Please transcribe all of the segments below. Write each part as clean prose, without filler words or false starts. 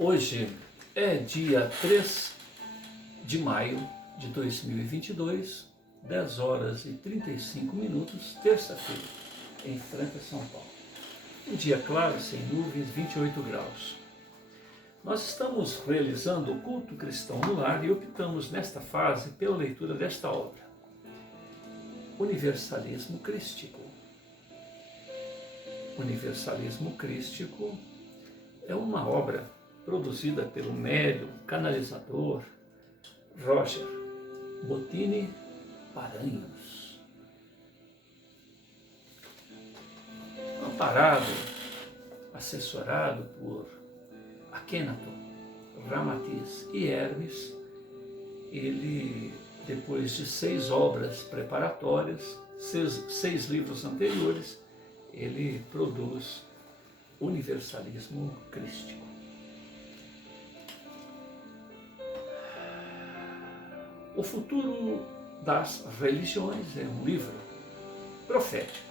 Hoje é dia 3 de maio de 2022, 10 horas e 35 minutos, terça-feira, em Franca, São Paulo. Um dia claro, sem nuvens, 28 graus. Nós estamos realizando o culto cristão no lar e optamos nesta fase pela leitura desta obra, Universalismo Crístico. Universalismo Crístico é uma obra produzida pelo médium canalizador Roger Bottini Paranhos, amparado, assessorado por Akhenaton, Ramatiz e Hermes. Ele, depois de 6 obras preparatórias, 6 livros anteriores, ele produz Universalismo Crístico. O Futuro das Religiões é um livro profético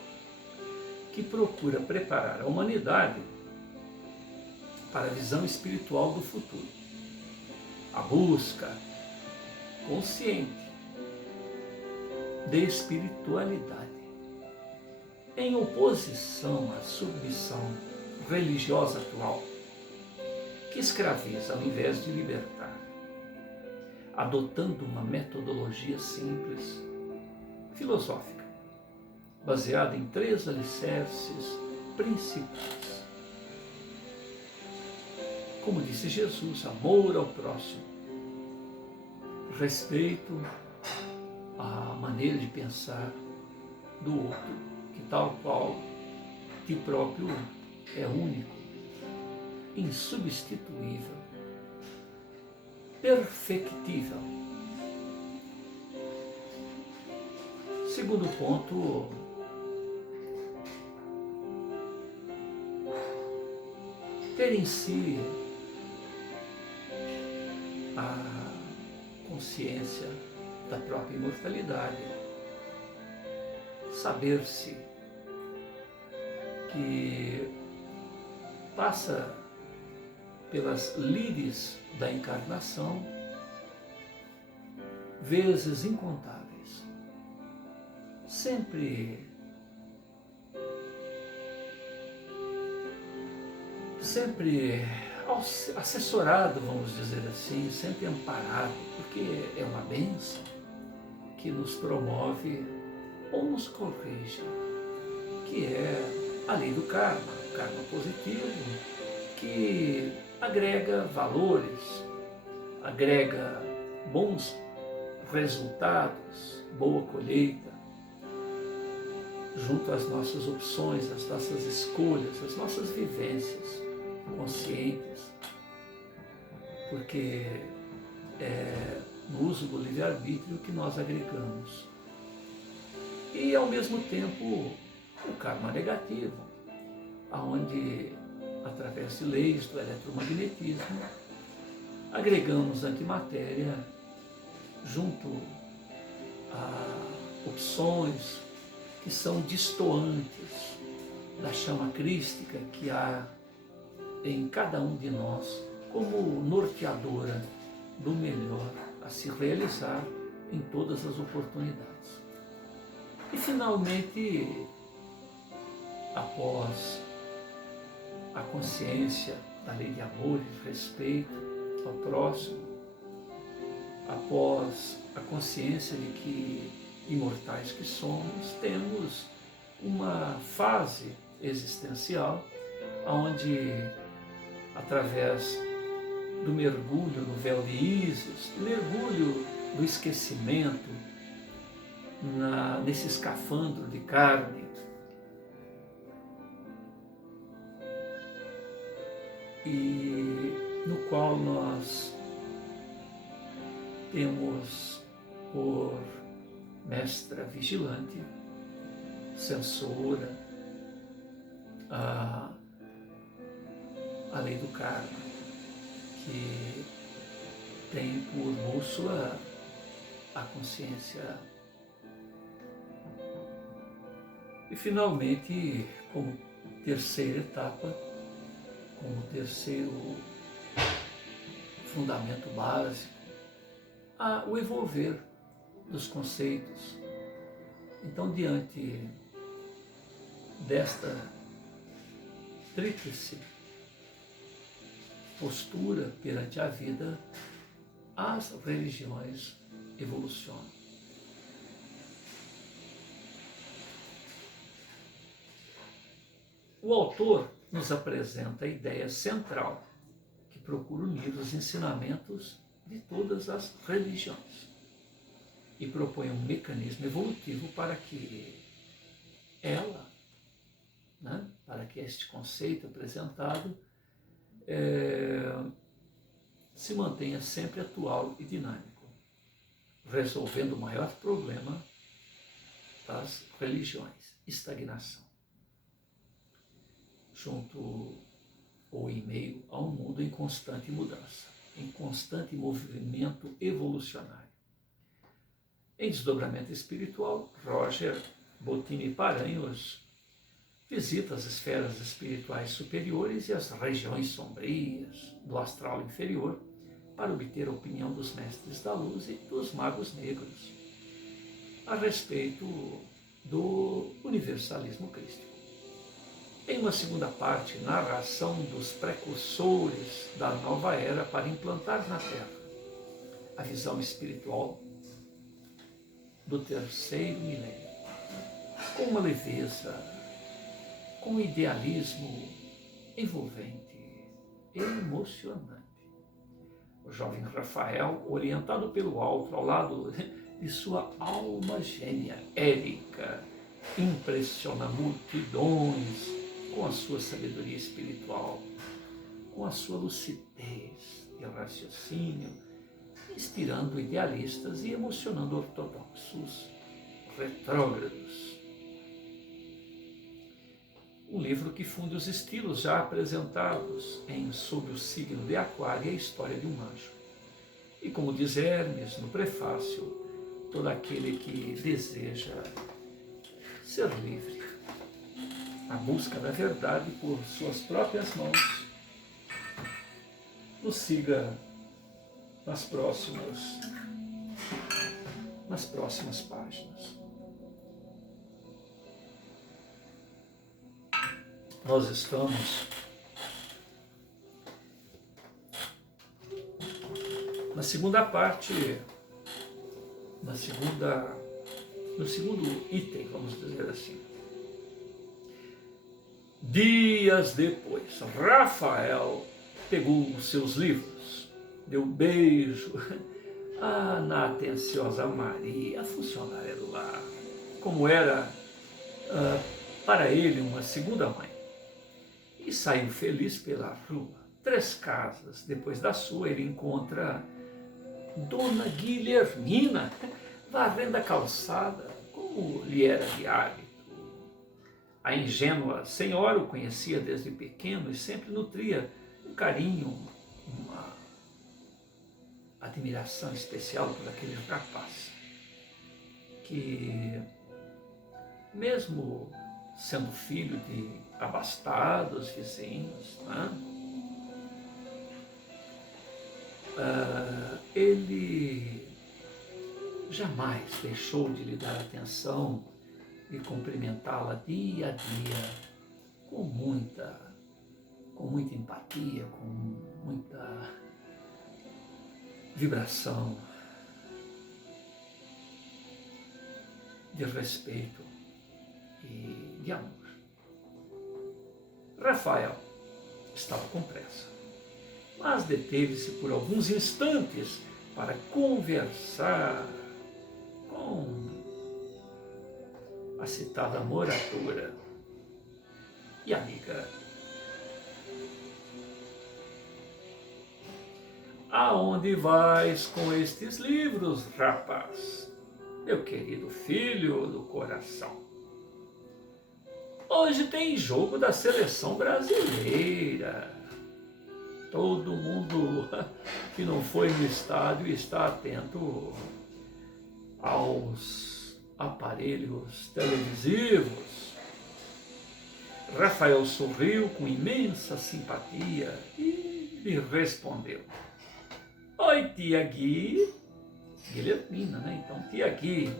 que procura preparar a humanidade para a visão espiritual do futuro, a busca consciente de espiritualidade, em oposição à submissão religiosa atual, que escraviza ao invés de libertar, adotando uma metodologia simples, filosófica, baseada em 3 alicerces principais. Como disse Jesus, amor ao próximo, respeito à maneira de pensar do outro, que tal qual ti próprio é único, insubstituível, perfectível. Segundo ponto, ter em si a consciência da própria imortalidade, saber-se que passa pelas lides da encarnação vezes incontáveis, sempre assessorado, vamos dizer assim, sempre amparado, porque é uma bênção que nos promove ou nos corrige, que é a lei do karma, o karma positivo, que agrega valores, agrega bons resultados, boa colheita, junto às nossas opções, às nossas escolhas, às nossas vivências conscientes, porque é no uso do livre-arbítrio que nós agregamos. E, ao mesmo tempo, o karma negativo, onde, através de leis do eletromagnetismo, agregamos antimatéria junto a opções que são distoantes da chama crística que há em cada um de nós como norteadora do melhor a se realizar em todas as oportunidades. E, finalmente, após a consciência da lei de amor e respeito ao próximo, após a consciência de que, imortais que somos, temos uma fase existencial onde, através do mergulho no véu de Ísis, do mergulho do esquecimento nesse escafandro de carne, e no qual nós temos por mestra vigilante, censora, a lei do karma, que tem por bússola a consciência. E, finalmente, como terceira etapa, como terceiro fundamento básico, o envolver dos conceitos. Então, diante desta tríplice postura perante a vida, as religiões evolucionam. O autor nos apresenta a ideia central que procura unir os ensinamentos de todas as religiões e propõe um mecanismo evolutivo para que para que este conceito apresentado se mantenha sempre atual e dinâmico, resolvendo o maior problema das religiões: estagnação, junto ou em meio a um mundo em constante mudança, em constante movimento evolucionário. Em Desdobramento Espiritual, Roger Bottini Paranhos visita as esferas espirituais superiores e as regiões sombrias do astral inferior para obter a opinião dos mestres da luz e dos magos negros a respeito do universalismo crístico. Em uma segunda parte, narração dos precursores da nova era para implantar na Terra a visão espiritual do terceiro milênio, com uma leveza, com um idealismo envolvente e emocionante. O jovem Rafael, orientado pelo alto ao lado de sua alma gêmea, Érica, impressiona multidões com a sua sabedoria espiritual, com a sua lucidez e raciocínio, inspirando idealistas e emocionando ortodoxos retrógrados. Um livro que funde os estilos já apresentados em Sob o Signo de Aquário e a História de um Anjo. E como diz Hermes no prefácio, todo aquele que deseja ser livre, a busca da verdade por suas próprias mãos, nos siga nas próximas páginas. Nós estamos na segunda parte, no segundo item, vamos dizer assim. Dias depois, Rafael pegou os seus livros, deu um beijo na atenciosa Maria, a funcionária do lar, como era para ele uma segunda mãe, e saiu feliz pela rua. 3 casas depois da sua, ele encontra Dona Guilhermina varrendo a calçada, como lhe era de hábito. A ingênua senhora o conhecia desde pequeno e sempre nutria um carinho, uma admiração especial por aquele rapaz, que, mesmo sendo filho de abastados vizinhos, ele jamais deixou de lhe dar atenção e cumprimentá-la dia a dia com muita empatia, com muita vibração de respeito e de amor. Rafael estava com pressa, mas deteve-se por alguns instantes para conversar com a citada moradora e amiga. Aonde vais com estes livros, rapaz? Meu querido filho do coração. Hoje tem jogo da seleção brasileira. Todo mundo que não foi no estádio está atento aos aparelhos televisivos. Rafael sorriu com imensa simpatia e lhe respondeu: Oi, tia Gui. Guilhermina, né? Então, tia Gui,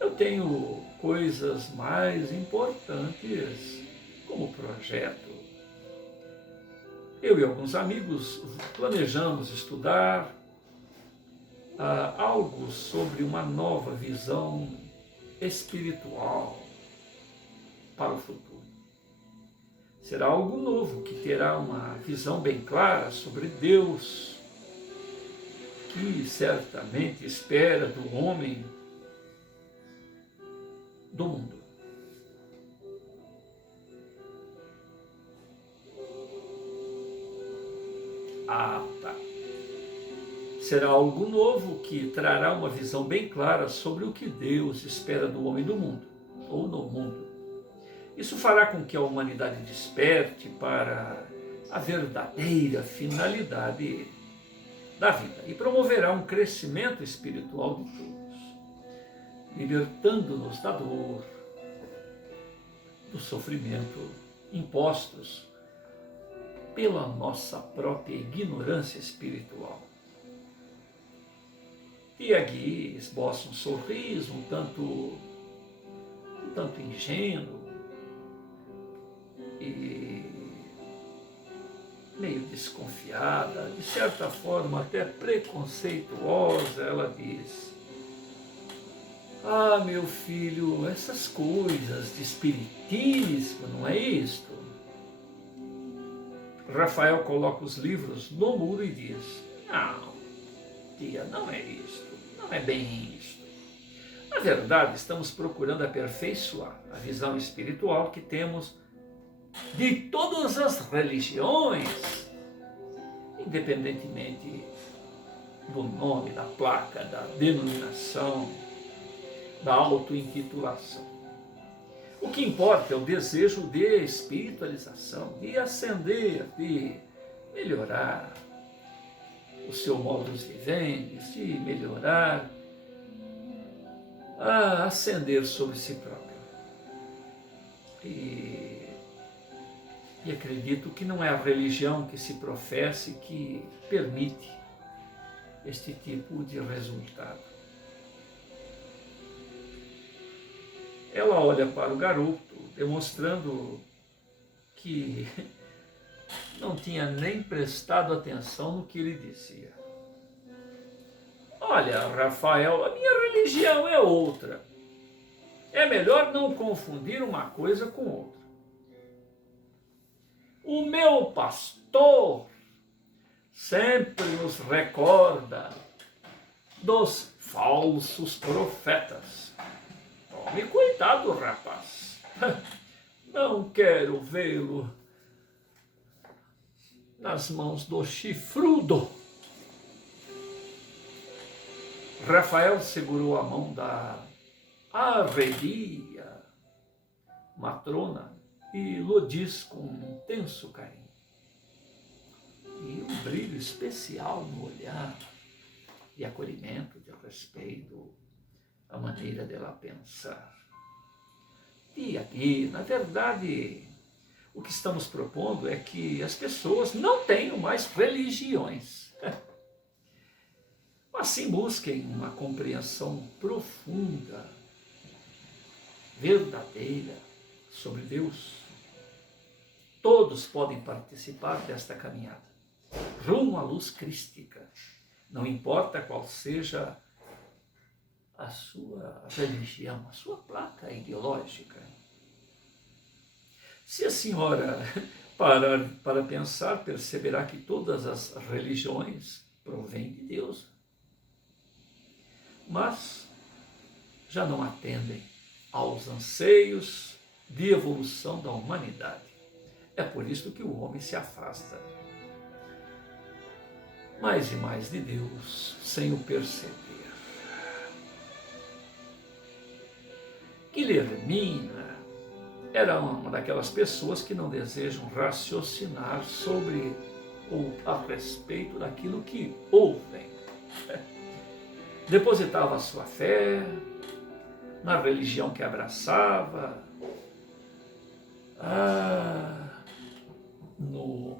eu tenho coisas mais importantes como projeto. Eu e alguns amigos planejamos estudar algo sobre uma nova visão espiritual para o futuro. Será algo novo que terá uma visão bem clara sobre Deus, que certamente espera do homem, do mundo. Ah, tá. Será algo novo que trará uma visão bem clara sobre o que Deus espera do homem do mundo, ou no mundo. Isso fará com que a humanidade desperte para a verdadeira finalidade da vida e promoverá um crescimento espiritual de todos, libertando-nos da dor, do sofrimento impostos pela nossa própria ignorância espiritual. Tia Gui esboça um sorriso um tanto ingênuo e meio desconfiada, de certa forma até preconceituosa. Ela diz: ah, meu filho, essas coisas de espiritismo, não é isto? Rafael coloca os livros no muro e diz: não, tia, não é isto, não é bem isto. Na verdade, estamos procurando aperfeiçoar a visão espiritual que temos de todas as religiões, independentemente do nome, da placa, da denominação, da auto-intitulação. O que importa é o desejo de espiritualização, de ascender, de melhorar o seu modus vivendi, de melhorar, a ascender sobre si próprio. E acredito que não é a religião que se professe que permite este tipo de resultado. Ela olha para o garoto, demonstrando que não tinha nem prestado atenção no que ele dizia. Olha, Rafael, a minha religião é outra. É melhor não confundir uma coisa com outra. O meu pastor sempre nos recorda dos falsos profetas. Tome cuidado, rapaz. Não quero vê-lo nas mãos do chifrudo. Rafael segurou a mão da arredia matrona e lo diz com um intenso carinho. E um brilho especial no olhar, de acolhimento, de respeito, a maneira dela pensar. E aqui, na verdade, o que estamos propondo é que as pessoas não tenham mais religiões, mas sim busquem uma compreensão profunda, verdadeira sobre Deus. Todos podem participar desta caminhada rumo à luz crística, não importa qual seja a sua religião, a sua placa ideológica. Se a senhora parar para pensar, perceberá que todas as religiões provêm de Deus, mas já não atendem aos anseios de evolução da humanidade. É por isso que o homem se afasta mais e mais de Deus, sem o perceber. Guilhermina era uma daquelas pessoas que não desejam raciocinar sobre ou a respeito daquilo que ouvem. Depositava a sua fé na religião que abraçava, no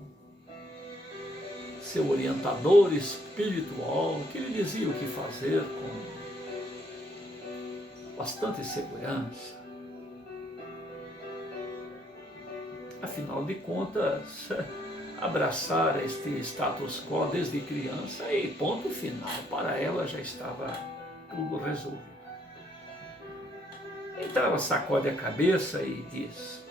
seu orientador espiritual, que lhe dizia o que fazer com bastante segurança. Afinal de contas, abraçar este status quo desde criança e ponto final, para ela já estava tudo resolvido. Então ela sacode a cabeça e diz: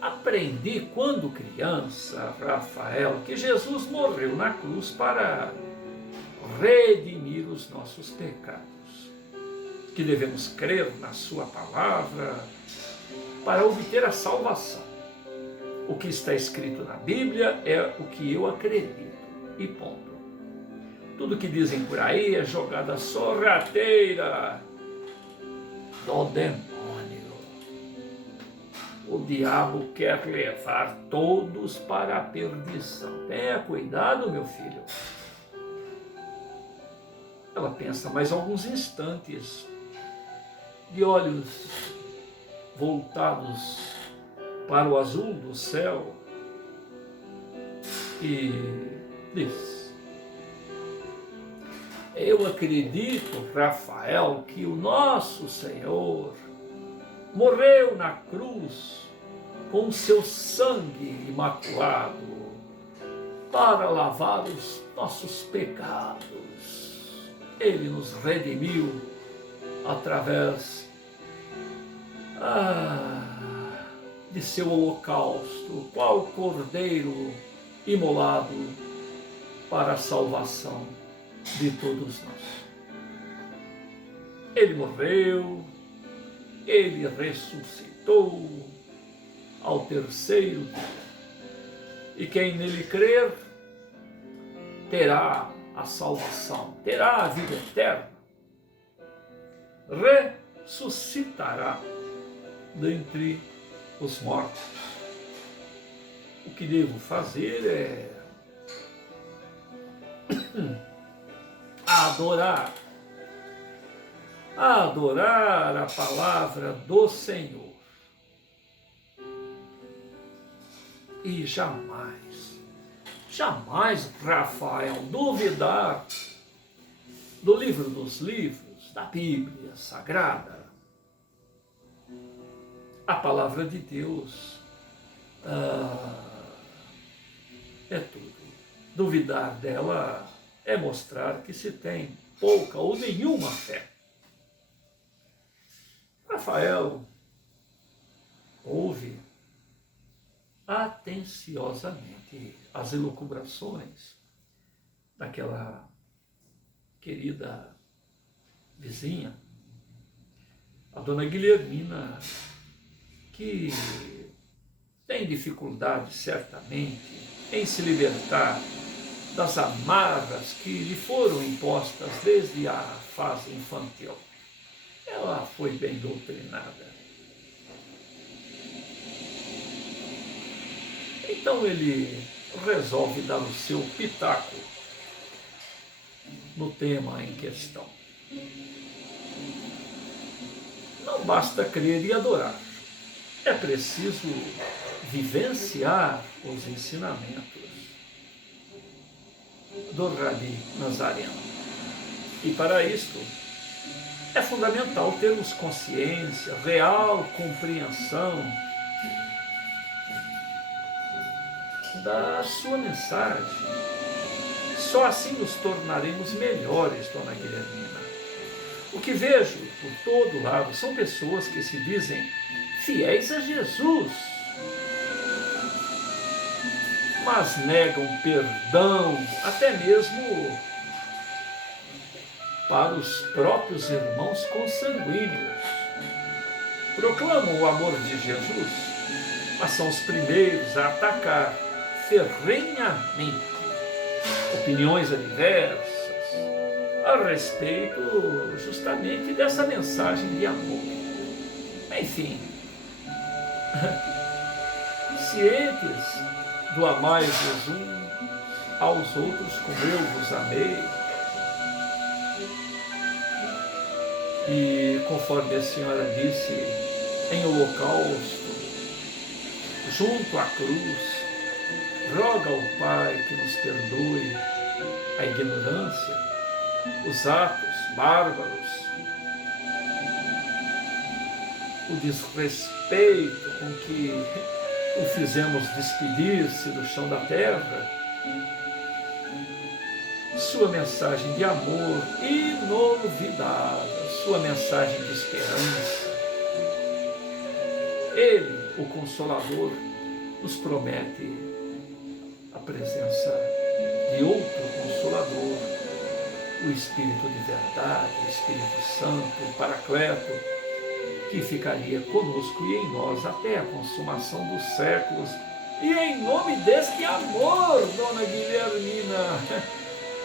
aprendi quando criança, Rafael, que Jesus morreu na cruz para redimir os nossos pecados, que devemos crer na sua palavra para obter a salvação. O que está escrito na Bíblia é o que eu acredito, e ponto. Tudo que dizem por aí é jogada sorrateira do demônio. O diabo quer levar todos para a perdição. Tenha cuidado, meu filho. Ela pensa mais alguns instantes, de olhos voltados para o azul do céu, e diz: eu acredito, Rafael, que o nosso Senhor morreu na cruz com seu sangue imaculado para lavar os nossos pecados. Ele nos redimiu através de seu holocausto, qual cordeiro imolado para a salvação de todos nós. Ele morreu, ele ressuscitou ao terceiro dia, e quem nele crer terá a salvação, terá a vida eterna, ressuscitará dentre os mortos. O que devo fazer é adorar a palavra do Senhor e jamais, Rafael, duvidar do livro dos livros, da Bíblia Sagrada. A palavra de Deus é tudo. Duvidar dela é mostrar que se tem pouca ou nenhuma fé. Rafael ouve atenciosamente as elucubrações daquela querida vizinha, a dona Guilhermina, que tem dificuldade certamente em se libertar das amarras que lhe foram impostas desde a fase infantil. Ela foi bem doutrinada. Então ele resolve dar o seu pitaco no tema em questão. Não basta crer e adorar. É preciso vivenciar os ensinamentos do Rabi Nazareno. E para isto é fundamental termos consciência, real compreensão da sua mensagem. Só assim nos tornaremos melhores, dona Guilhermina. O que vejo por todo lado são pessoas que se dizem fiéis a Jesus, mas negam perdão até mesmo para os próprios irmãos consanguíneos. Proclamam o amor de Jesus, mas são os primeiros a atacar ferrenhamente opiniões adversas a respeito justamente dessa mensagem de amor. Enfim, cientes do amai-vos uns aos outros como eu vos amei, e conforme a senhora disse, em holocausto, junto à cruz, roga ao Pai que nos perdoe a ignorância, os atos bárbaros, o desrespeito com que o fizemos despedir-se do chão da terra. Sua mensagem de amor inovidável, sua mensagem de esperança. Ele, o Consolador, nos promete a presença de outro Consolador, o Espírito de verdade, o Espírito Santo, o Paracleto, que ficaria conosco e em nós até a consumação dos séculos. E em nome deste amor, Dona Guilhermina,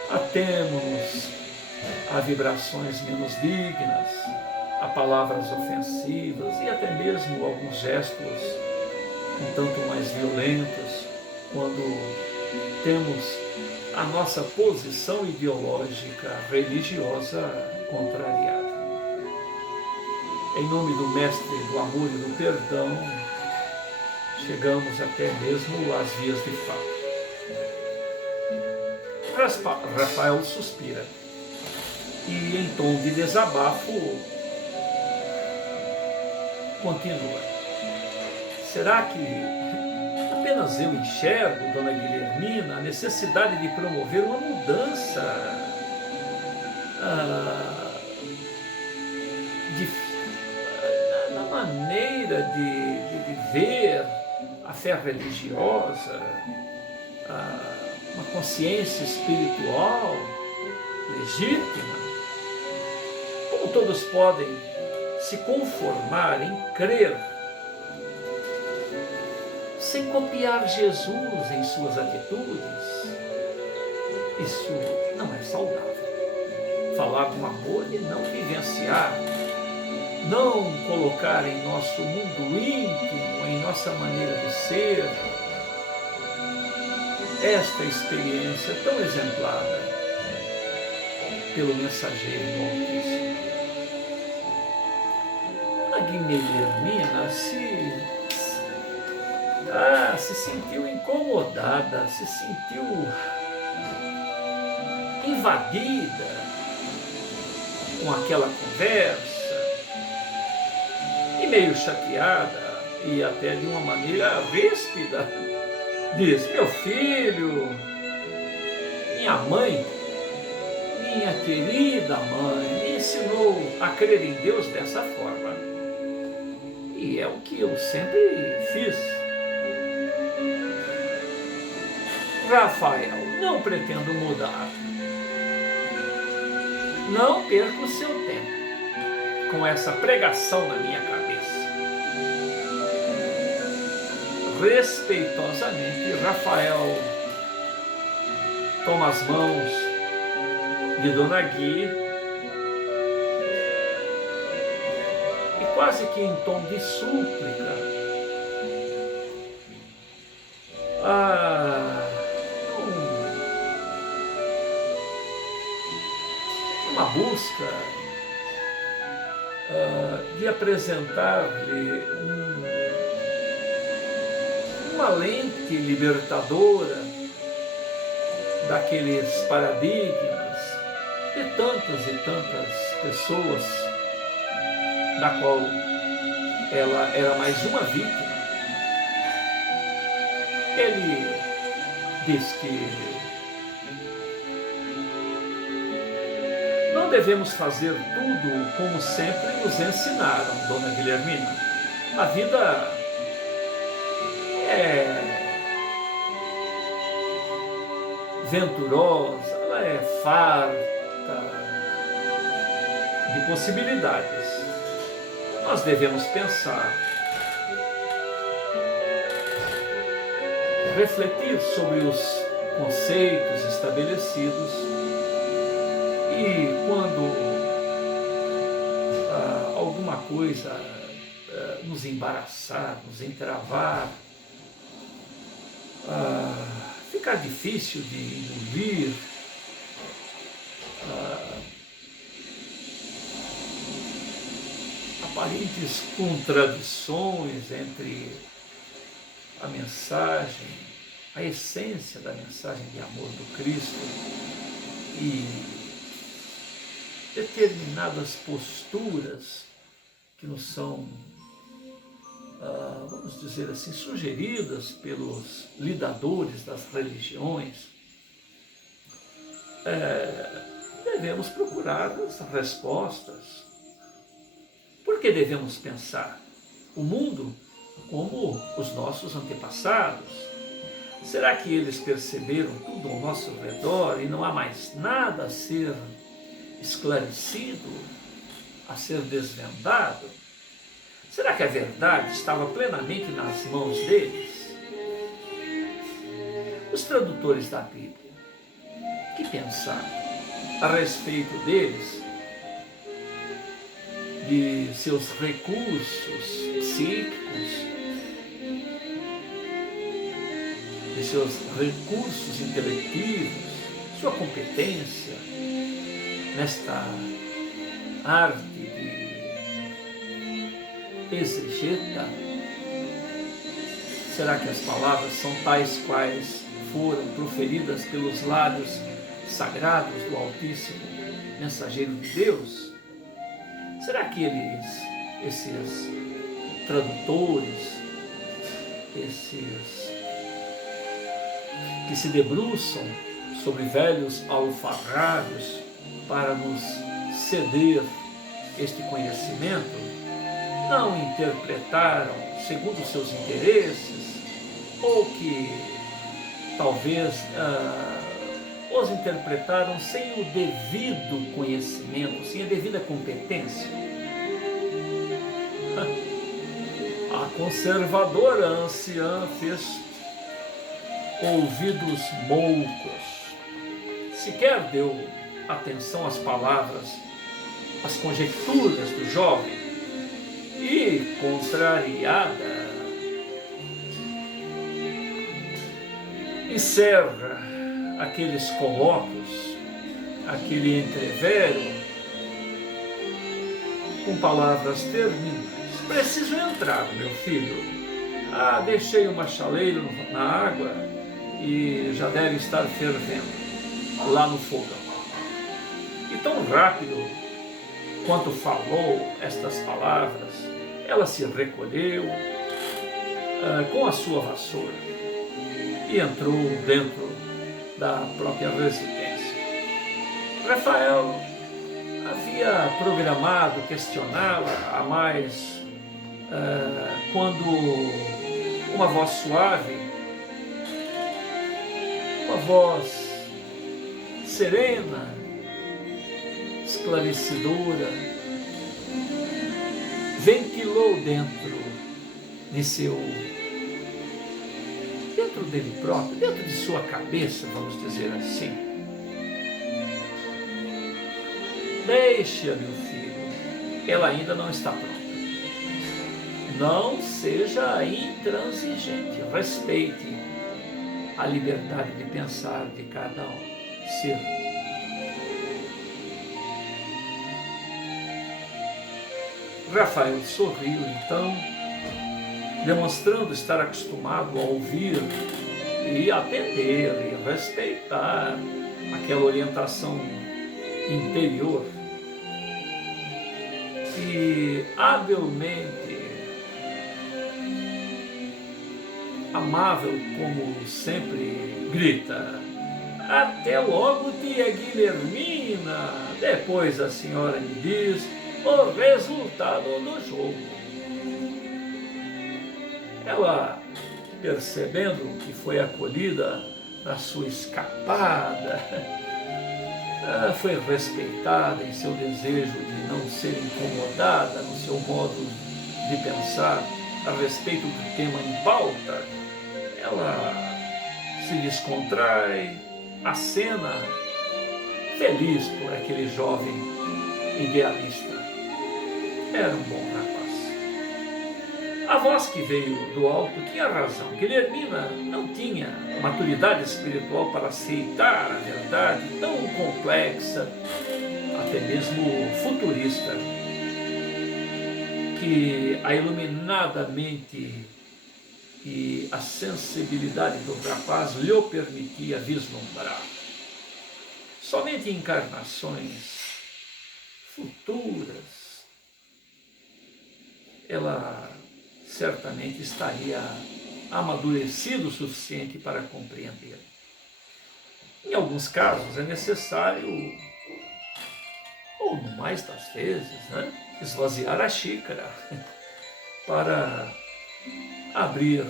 atemos a vibrações menos dignas, a palavras ofensivas e até mesmo alguns gestos um tanto mais violentos, quando temos a nossa posição ideológica religiosa contrariada. Em nome do Mestre do Amor e do Perdão, chegamos até mesmo às vias de fato. Rafael suspira e, em tom de desabafo, continua. Será que apenas eu enxergo, Dona Guilhermina, a necessidade de promover uma mudança na maneira de ver a fé religiosa, uma consciência espiritual legítima? Como todos podem se conformar em crer sem copiar Jesus em suas atitudes? Isso não é saudável. Falar com amor e não vivenciar, não colocar em nosso mundo íntimo, em nossa maneira de ser, esta experiência tão exemplar pelo mensageiro do Altíssimo. A Guilhermina se sentiu incomodada, se sentiu invadida com aquela conversa e meio chateada e até de uma maneira ríspida diz: meu filho, minha mãe, minha querida mãe, me ensinou a crer em Deus dessa forma e é o que eu sempre fiz. Rafael, não pretendo mudar. Não perca o seu tempo com essa pregação na minha cabeça. Respeitosamente, Rafael toma as mãos de Dona Gui e, quase que em tom de súplica, uma busca de apresentar-lhe uma lente libertadora daqueles paradigmas de tantas e tantas pessoas, da qual ela era mais uma vítima. Ele diz que não devemos fazer tudo como sempre nos ensinaram, Dona Guilhermina. A vida é venturosa, ela é farta de possibilidades. Nós devemos pensar, refletir sobre os conceitos estabelecidos e, quando alguma coisa nos embaraçar, nos entravar, ficar difícil de engolir, aparentes contradições entre a mensagem a essência da mensagem de amor do Cristo e determinadas posturas que nos são, vamos dizer assim, sugeridas pelos lidadores das religiões, devemos procurar as respostas. Por que devemos pensar o mundo como os nossos antepassados? Será que eles perceberam tudo ao nosso redor e não há mais nada a ser esclarecido, a ser desvendado? Será que a verdade estava plenamente nas mãos deles? Os tradutores da Bíblia, que pensaram a respeito deles, de seus recursos psíquicos, de seus recursos intelectivos, sua competência nesta arte de exegeta? Será que as palavras são tais quais foram proferidas pelos lábios sagrados do Altíssimo Mensageiro de Deus? Será que esses tradutores, esses que se debruçam sobre velhos alfarrábios para nos ceder este conhecimento, não interpretaram segundo os seus interesses, ou que talvez os interpretaram sem o devido conhecimento, sem a devida competência? A conservadora anciã fez ouvidos moucos, sequer deu atenção às palavras, às conjecturas do jovem, e, contrariada, encerra aqueles colóquios, aquele entrevero, com palavras terminais. Preciso entrar, meu filho. Deixei uma chaleira na água e já deve estar fervendo lá no fogão. E tão rápido quanto falou estas palavras, ela se recolheu com a sua vassoura e entrou dentro da própria residência. Rafael havia programado questioná-la a mais quando uma voz suave, uma voz serena, esclarecedora, ventilou dentro dele próprio, dentro de sua cabeça, vamos dizer assim: deixa, meu filho, ela ainda não está pronta. Não seja intransigente, respeite a liberdade de pensar de cada ser. Rafael sorriu então, demonstrando estar acostumado a ouvir e atender e respeitar aquela orientação interior. E habilmente, amável como sempre, grita: até logo, tia Guilhermina. Depois a senhora me diz o resultado do jogo. Ela, percebendo que foi acolhida na sua escapada, foi respeitada em seu desejo de não ser incomodada no seu modo de pensar a respeito do tema em pauta. Ela se descontrai, acena, feliz por aquele jovem idealista. Era um bom rapaz. A voz que veio do alto tinha razão. Guilhermina não tinha maturidade espiritual para aceitar a verdade tão complexa, até mesmo futurista, que a iluminada mente e a sensibilidade do rapaz lhe permitia vislumbrar. Somente em encarnações futuras ela certamente estaria amadurecida o suficiente para compreender. Em alguns casos é necessário, ou no mais das vezes, esvaziar a xícara para abrir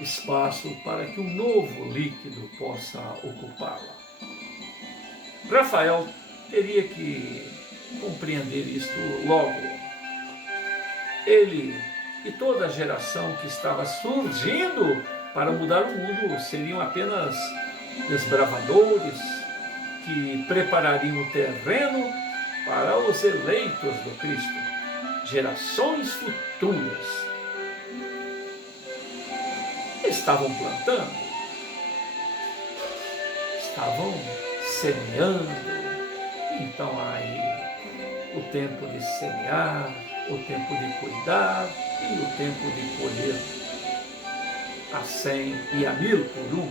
espaço para que um novo líquido possa ocupá-la. Rafael teria que compreender isto logo. Ele e toda a geração que estava surgindo para mudar o mundo seriam apenas desbravadores que preparariam o terreno para os eleitos do Cristo, gerações futuras. Estavam plantando, estavam semeando. Então aí o tempo de semear, o tempo de cuidar e o tempo de colher a 100 e a 1000 por um.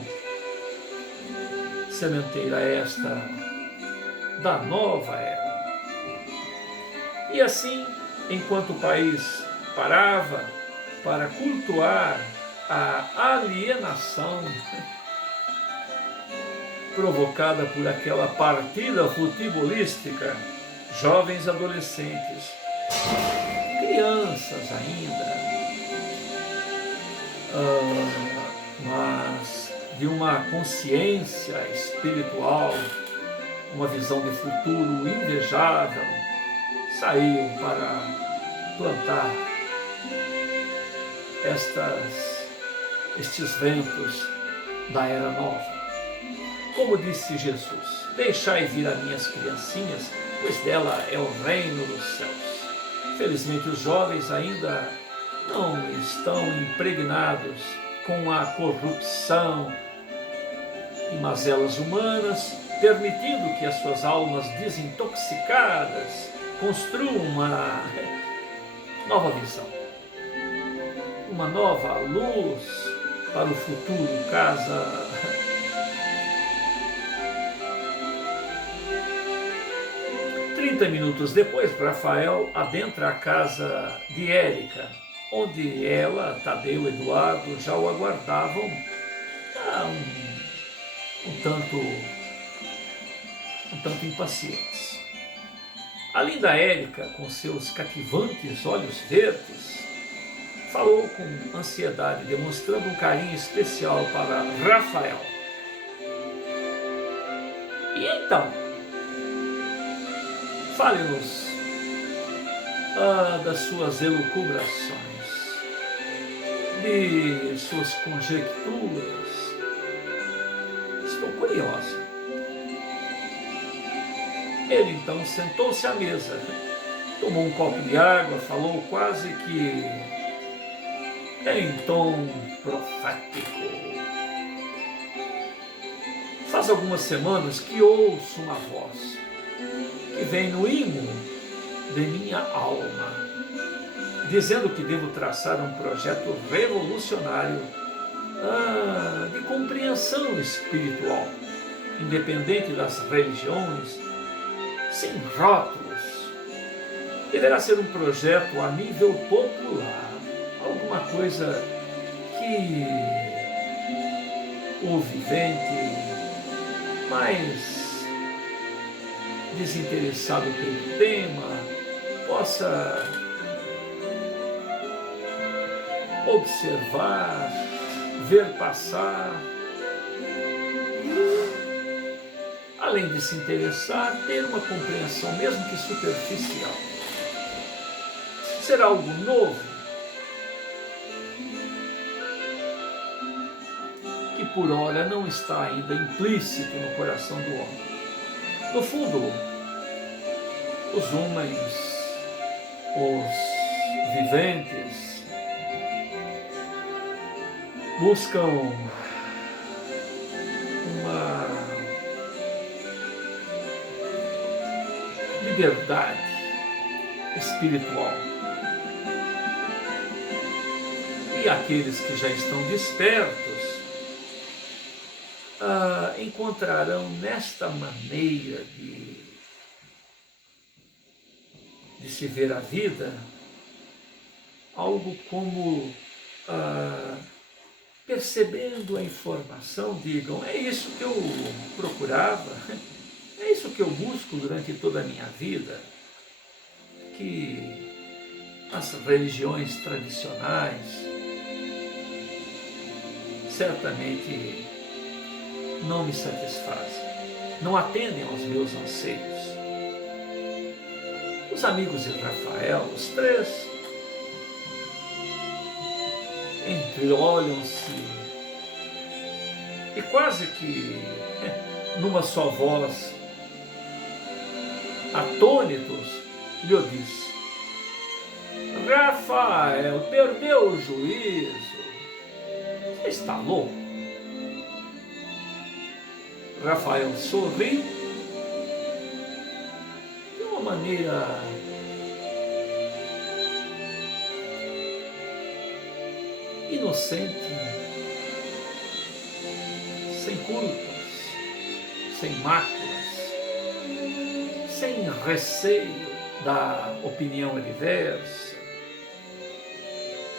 Sementeira esta da nova era. E assim, enquanto o país parava para cultuar a alienação provocada por aquela partida futebolística, jovens adolescentes, crianças ainda, mas de uma consciência espiritual, uma visão de futuro invejável, saíam para plantar estes ventos da era nova. Como disse Jesus, deixai vir as minhas criancinhas, pois dela é o reino dos céus. Felizmente os jovens ainda não estão impregnados com a corrupção e mazelas humanas, permitindo que as suas almas desintoxicadas construam uma nova visão, uma nova luz para o futuro, casa 30 minutos depois, Rafael adentra a casa de Érica, onde ela, Tadeu e Eduardo já o aguardavam um tanto impacientes. A linda Érica, com seus cativantes olhos verdes, falou com ansiedade, demonstrando um carinho especial para Rafael. E então, fale-nos das suas elucubrações, de suas conjecturas. Estou curiosa. Ele então sentou-se à mesa, tomou um copo de água, falou quase que em tom profético. Faz algumas semanas que ouço uma voz que vem no imo de minha alma, dizendo que devo traçar um projeto revolucionário de compreensão espiritual, independente das religiões, sem rótulos. Deverá ser um projeto a nível popular, alguma coisa que o vivente mais desinteressado pelo tema possa observar, ver passar, além de se interessar, ter uma compreensão, mesmo que superficial. Será algo novo, que por ora não está ainda implícito no coração do homem. No fundo, os homens, os viventes, buscam uma liberdade espiritual. E e aqueles que já estão despertos encontrarão nesta maneira de se ver a vida algo como percebendo a informação, digam: é isso que eu procurava, é isso que eu busco durante toda a minha vida, que as religiões tradicionais certamente não me satisfazem, não atendem aos meus anseios. Os amigos de Rafael, os três, entreolham-se e quase que numa só voz, atônitos, lhe disse: Rafael, perdeu o juízo. Você está louco? Rafael sorri de uma maneira inocente, sem culpas, sem máculas, sem receio da opinião adversa,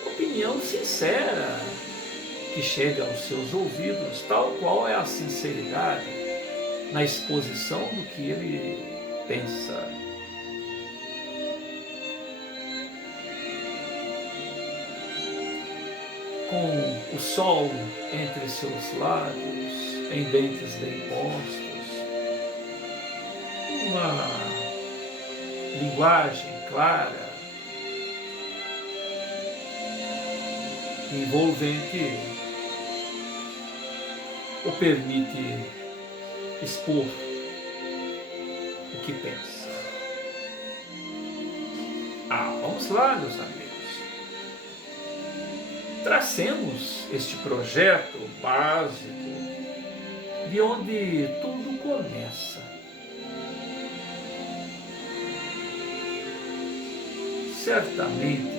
opinião sincera que chega aos seus ouvidos, tal qual é a sinceridade na exposição do que ele pensa. Com o sol entre seus lábios, em dentes bem postos, uma linguagem clara, envolvente, o permite expor o que pensa. Vamos lá, meus amigos. Tracemos este projeto básico de onde tudo começa. Certamente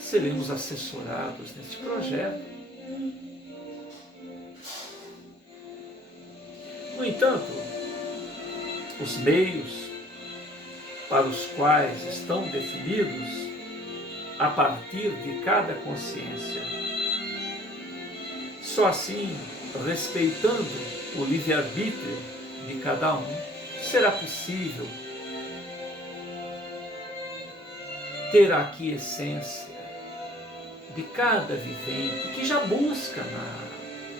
seremos assessorados neste projeto. No entanto, os meios para os quais estão definidos a partir de cada consciência, só assim, respeitando o livre-arbítrio de cada um, será possível ter a aquiescência de cada vivente que já busca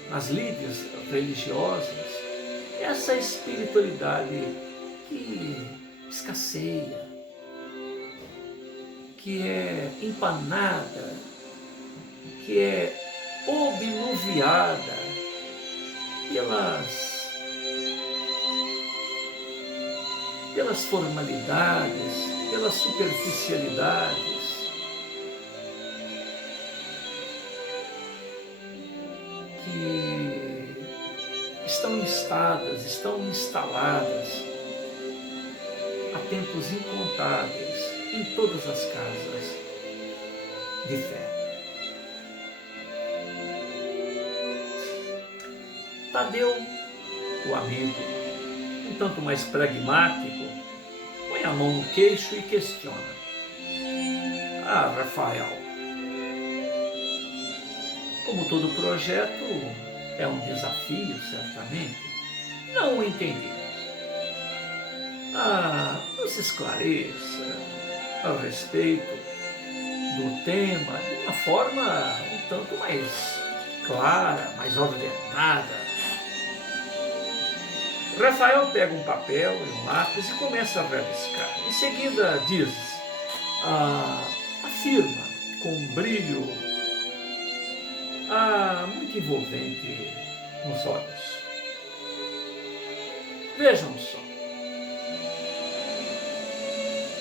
nas lides religiosas essa espiritualidade que escasseia, que é empanada, que é obnuviada pelas formalidades, pelas superficialidades, que estão instadas, estão instaladas há tempos incontáveis em todas as casas de fé. Tadeu, o amigo, um tanto mais pragmático, põe a mão no queixo e questiona: Rafael, como todo projeto é um desafio, certamente, não entendi. Nos esclareça a respeito do tema de uma forma um tanto mais clara, mais ordenada. Rafael pega um papel e um lápis e começa a rabiscar. Em seguida diz, afirma com um brilho muito envolvente nos olhos: vejam só,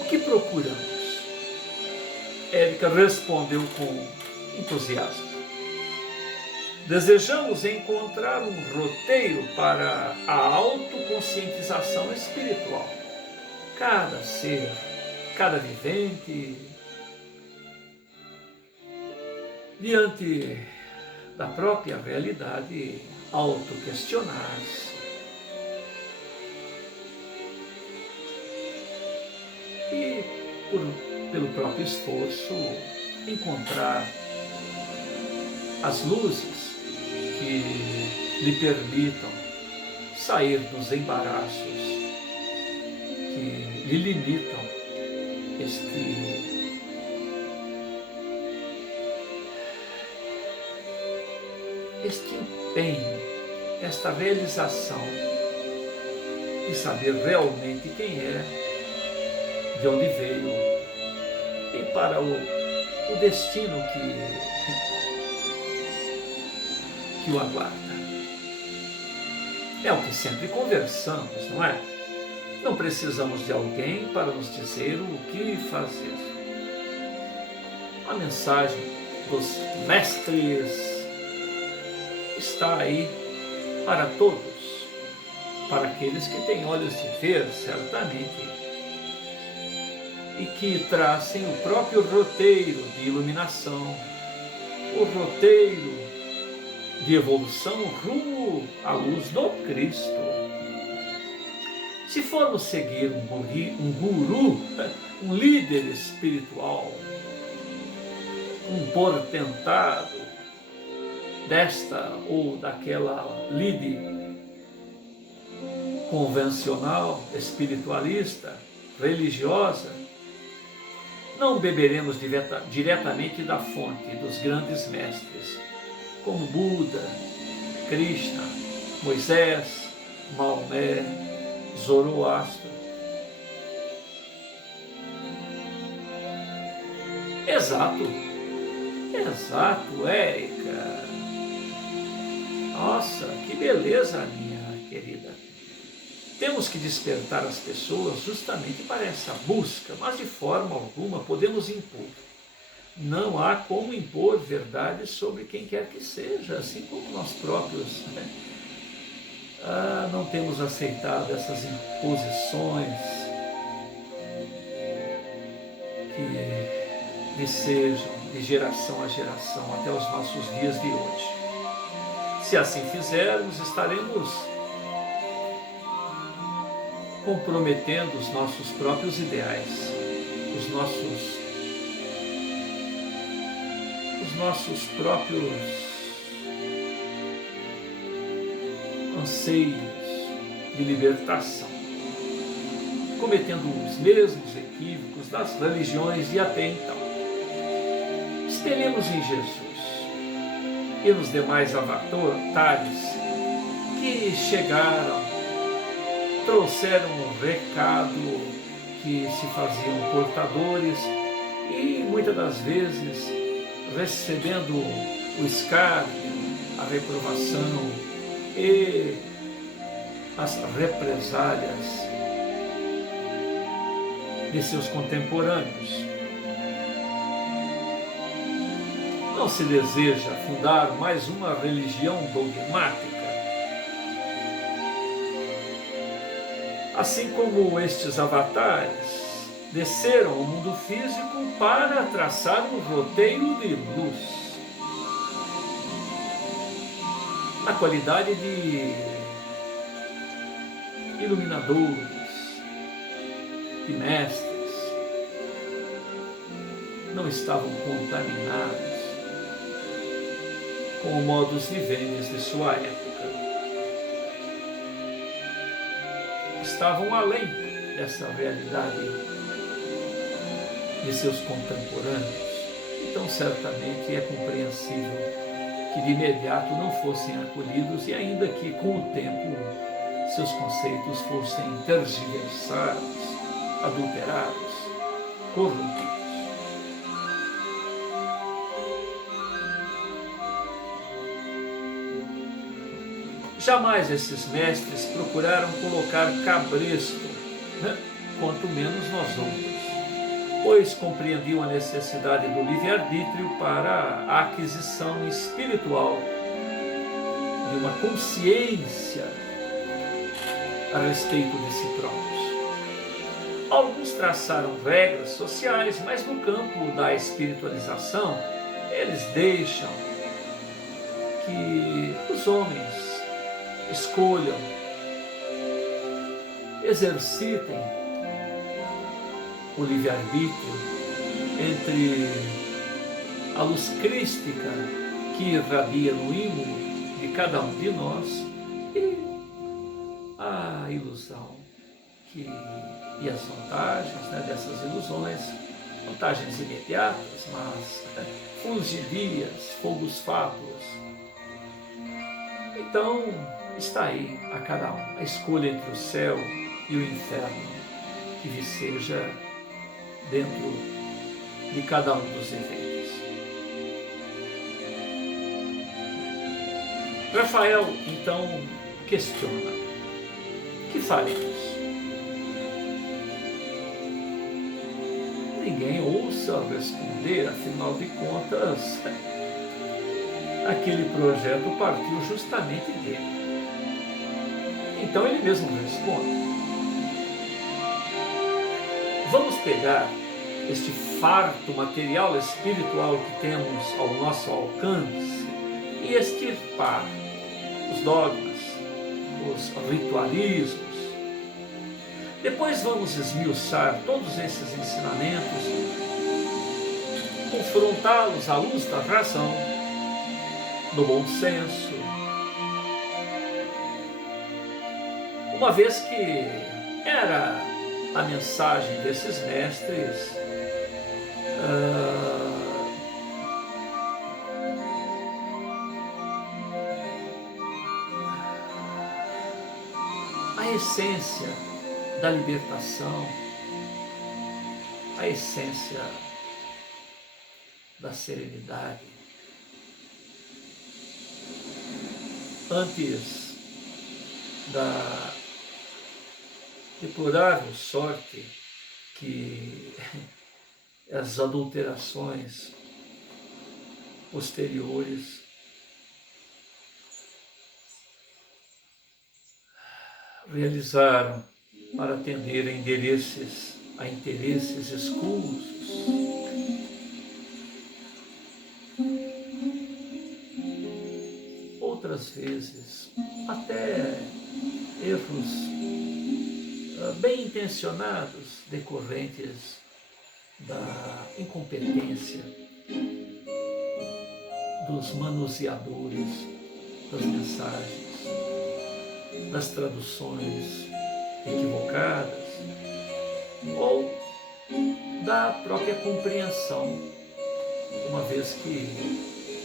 o que procuramos? Érica respondeu com entusiasmo: desejamos encontrar um roteiro para a autoconscientização espiritual. Cada ser, cada vivente diante da própria realidade, autoquestionar-se e, pelo próprio esforço, encontrar as luzes que lhe permitam sair dos embaraços que lhe limitam este empenho, esta realização de saber realmente quem é, de onde veio e para o destino que o aguarda. É o que sempre conversamos, não é? Não precisamos de alguém para nos dizer o que fazer. A mensagem dos mestres está aí para todos, para aqueles que têm olhos de ver, certamente, e que tracem o próprio roteiro de iluminação, o roteiro de evolução rumo à luz do Cristo. Se formos seguir um guru, um líder espiritual, um portentado desta ou daquela lide convencional, espiritualista, religiosa, não beberemos diretamente da fonte dos grandes mestres, como Buda, Krishna, Moisés, Maomé, Zoroastro. Exato, Érica. Nossa, que beleza, minha querida. Temos que despertar as pessoas justamente para essa busca, mas de forma alguma podemos impor. Não há como impor verdades sobre quem quer que seja, assim como nós próprios, não temos aceitado essas imposições que sejam de geração a geração até os nossos dias de hoje. Se assim fizermos, estaremos comprometendo os nossos próprios ideais, os nossos próprios anseios de libertação, cometendo os mesmos equívocos das religiões de até então. Espelhemos em Jesus e nos demais avatares que chegaram, trouxeram um recado, que se faziam portadores e muitas das vezes recebendo o escárnio, a reprovação e as represálias de seus contemporâneos. Não se deseja fundar mais uma religião dogmática. Assim como estes avatares desceram ao mundo físico para traçar um roteiro de luz, na qualidade de iluminadores, de mestres, não estavam contaminados com o modus vivendi de sua época. Estavam além dessa realidade de seus contemporâneos. Então, certamente é compreensível que de imediato não fossem acolhidos e ainda que com o tempo seus conceitos fossem tergiversados, adulterados, corrompidos. Jamais esses mestres procuraram colocar cabresto, quanto menos nós outros, pois compreendiam a necessidade do livre-arbítrio para a aquisição espiritual de uma consciência a respeito de si próprios. Alguns traçaram regras sociais, mas no campo da espiritualização eles deixam que os homens escolham, exercitem o livre-arbítrio entre a luz crística que irradia no ímã de cada um de nós e a ilusão e as vantagens, né, dessas ilusões, vantagens imediatas, mas fugidias, fogos fátuos. Então está aí a cada um a escolha entre o céu e o inferno que viceja dentro de cada um dos eventos. Rafael então questiona: que faremos? Ninguém ousa responder, afinal de contas, aquele projeto partiu justamente dele. Então ele mesmo responde: vamos pegar este farto material espiritual que temos ao nosso alcance e extirpar os dogmas, os ritualismos. Depois vamos esmiuçar todos esses ensinamentos, confrontá-los à luz da razão, do bom senso, uma vez que era a mensagem desses mestres a essência da libertação, a essência da serenidade. Antes da deplorável sorte que as adulterações posteriores realizaram para atender a interesses escusos. Outras vezes, até erros bem intencionados decorrentes da incompetência dos manuseadores das mensagens, das traduções equivocadas ou da própria compreensão, uma vez que,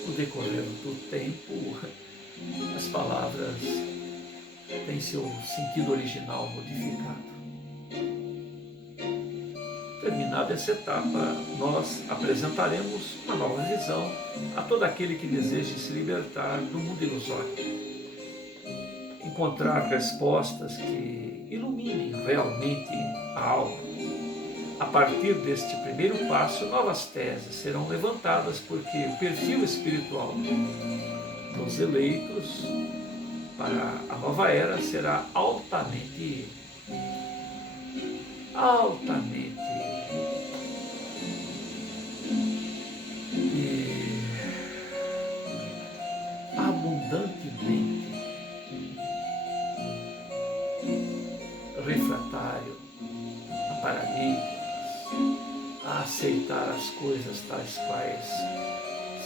no decorrer do tempo, as palavras têm seu sentido original modificado. Terminada essa etapa, nós apresentaremos uma nova visão a todo aquele que deseje se libertar do mundo ilusório, encontrar respostas que iluminem realmente a alma. A partir deste primeiro passo, novas teses serão levantadas, porque o perfil espiritual dos eleitos para a nova era será altamente e abundantemente refratário a paradigmas, a aceitar as coisas tais quais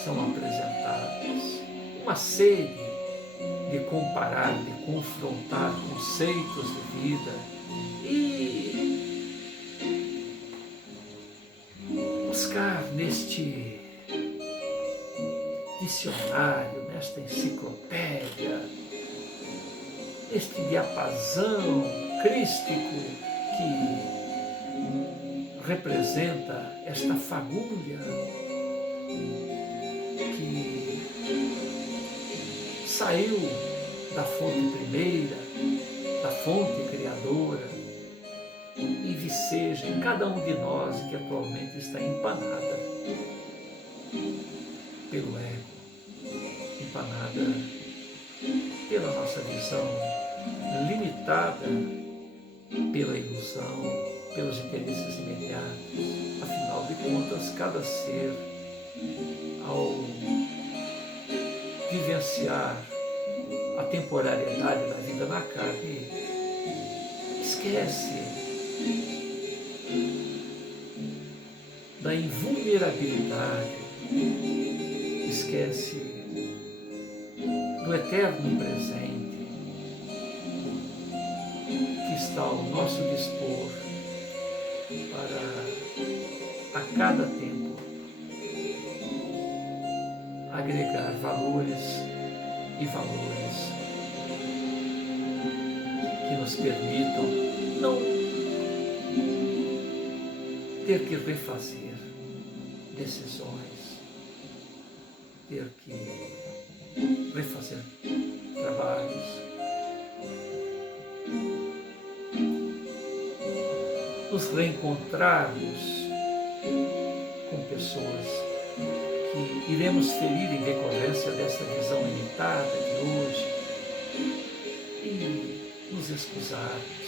são apresentadas, uma sede de comparar, de confrontar conceitos de vida e buscar neste dicionário, nesta enciclopédia, este diapasão crístico que representa esta fagulha que saiu da fonte primeira, da fonte criadora, e viceja em cada um de nós que atualmente está empanada pelo ego, empanada pela nossa visão limitada, pela ilusão, pelos interesses imediatos. Afinal de contas, cada ser ao vivenciar a temporariedade da vida na carne, esquece da invulnerabilidade, esquece do eterno presente que está ao nosso dispor para, a cada tempo, agregar valores e valores que nos permitam não ter que refazer decisões, ter que refazer trabalhos, nos reencontrarmos com pessoas que iremos ferir em decorrência dessa visão limitada de hoje e nos excusarmos.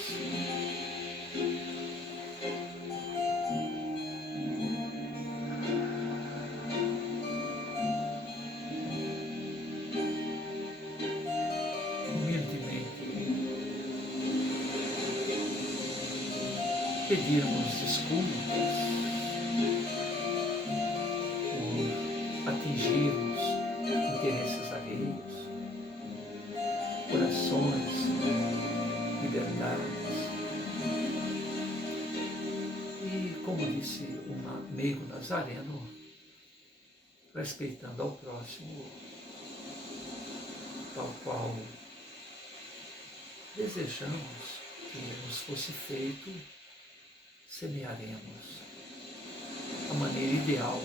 Pedirmos desculpas por atingirmos interesses alheios, corações, liberdades. E, como disse um meigo nazareno, respeitando ao próximo, tal qual desejamos que nos fosse feito, semearemos a maneira ideal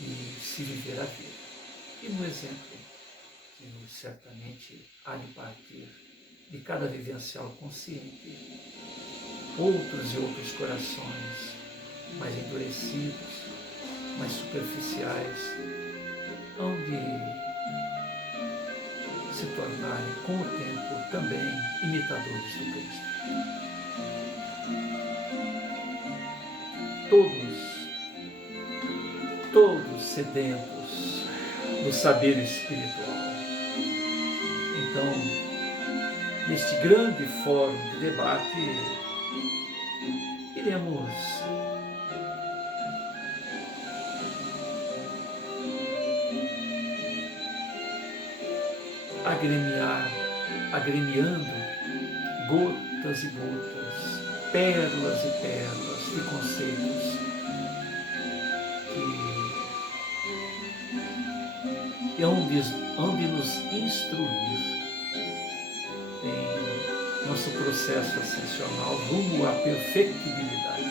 de se viver a vida. E no exemplo que certamente há de partir de cada vivencial consciente, outros e outros corações mais endurecidos, mais superficiais, hão de se tornarem com o tempo também imitadores do Cristo. Todos sedentos do saber espiritual. Então, neste grande fórum de debate, iremos agremiando gotas e gotas, pérolas e pérolas de conceitos que hão de nos instruir em nosso processo ascensional rumo à perfectibilidade.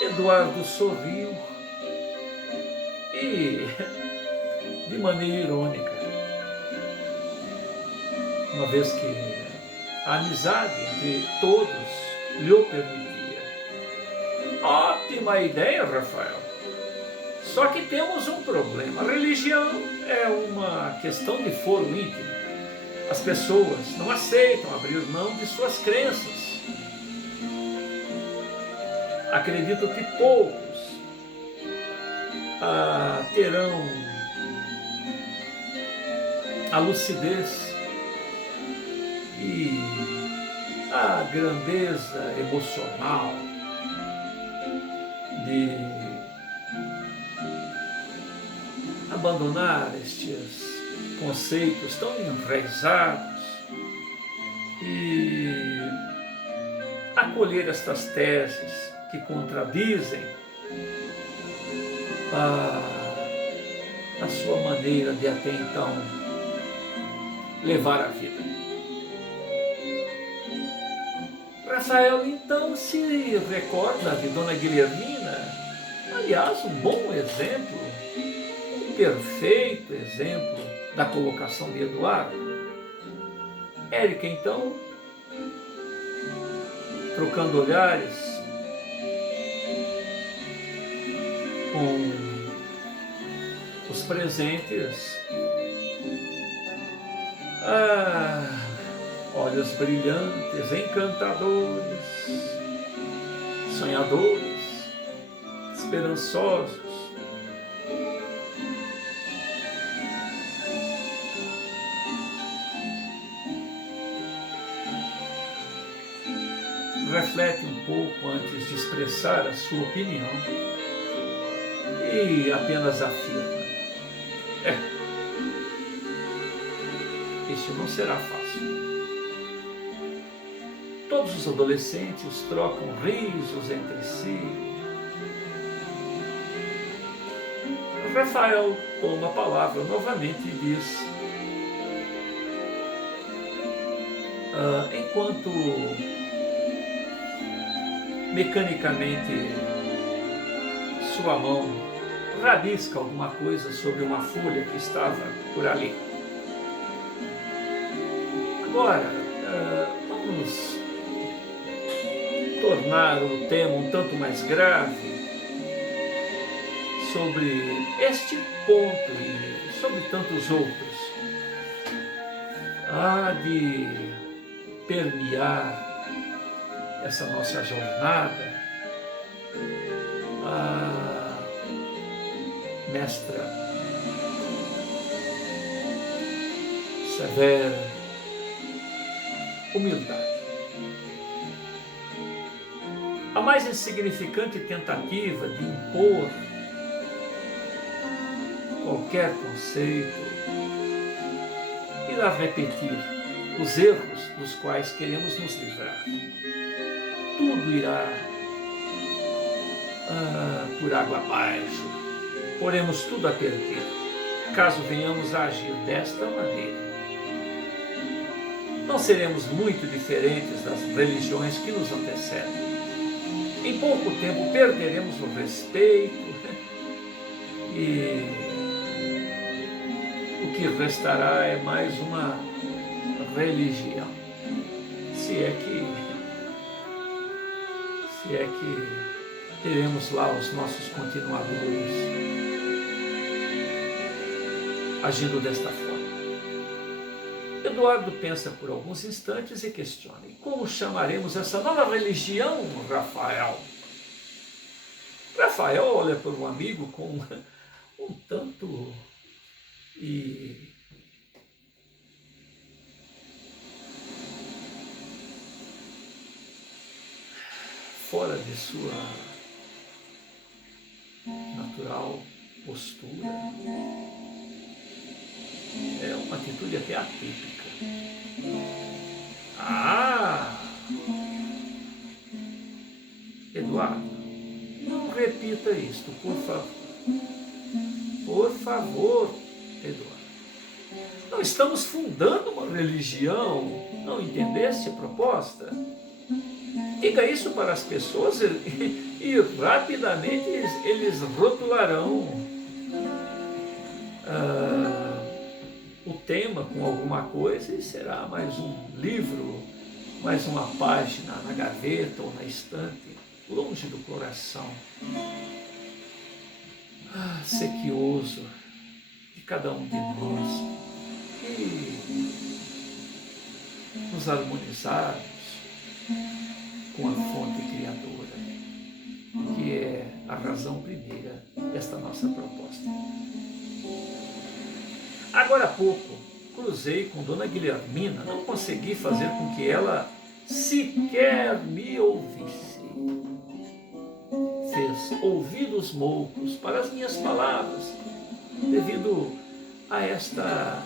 Eduardo sorriu e, de maneira irônica, uma vez que a amizade entre todos lhe o permitia. Ótima ideia, Rafael. Só que temos um problema. A religião é uma questão de foro íntimo. As pessoas não aceitam abrir mão de suas crenças. Acredito que poucos terão a lucidez e a grandeza emocional de abandonar estes conceitos tão enraizados e acolher estas teses que contradizem a sua maneira de até então levar a vida. Rafael então se recorda de Dona Guilhermina, aliás, um bom exemplo, um perfeito exemplo da colocação de Eduardo. Érica então, trocando olhares com os presentes, olhos brilhantes, encantadores, sonhadores, esperançosos. Reflete um pouco antes de expressar a sua opinião e apenas afirma: isso não será fácil. Todos os adolescentes trocam risos entre si. Rafael toma a palavra novamente e diz: enquanto mecanicamente sua mão rabisca alguma coisa sobre uma folha que estava por ali. Agora, vamos tornar o tema um tanto mais grave sobre este ponto e sobre tantos outros. Há de permear essa nossa jornada a mestra severa humildade. A mais insignificante tentativa de impor qualquer conceito irá repetir os erros dos quais queremos nos livrar. Tudo irá por água abaixo. Poremos tudo a perder, caso venhamos a agir desta maneira. Não seremos muito diferentes das religiões que nos antecedem. Em pouco tempo perderemos o respeito e o que restará é mais uma religião. Se é que teremos lá os nossos continuadores agindo desta forma. Eduardo pensa por alguns instantes e questiona: e como chamaremos essa nova religião, Rafael? Rafael olha para o amigo com um tanto fora de sua natural postura. É uma atitude até atípica. Eduardo, não repita isto, por favor. Por favor, Eduardo. Não estamos fundando uma religião. Não entendeste a proposta? Diga isso para as pessoas e rapidamente eles rotularão o tema com alguma coisa e será mais um livro, mais uma página na gaveta ou na estante, longe do coração sequioso de cada um de nós, e nos harmonizarmos com a fonte criadora, que é a razão primeira desta nossa proposta. Agora há pouco, cruzei com Dona Guilhermina, não consegui fazer com que ela sequer me ouvisse. Fez ouvidos moucos para as minhas palavras, devido a esta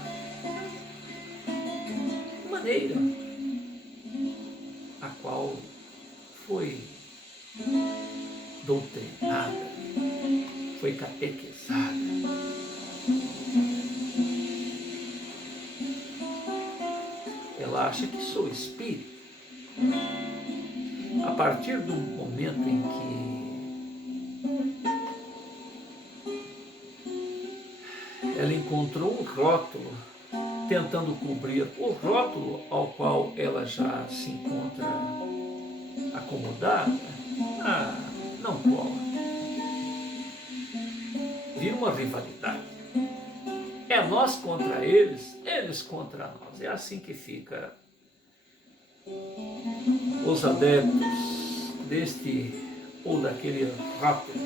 maneira a qual foi doutrinada, foi catequizada. Ela acha que sou espírito. A partir do momento em que ela encontrou um rótulo tentando cobrir o rótulo ao qual ela já se encontra acomodada, não cola. Vira uma rivalidade. É nós contra eles, eles contra nós. É assim que fica. Os adeptos deste ou daquele rótulo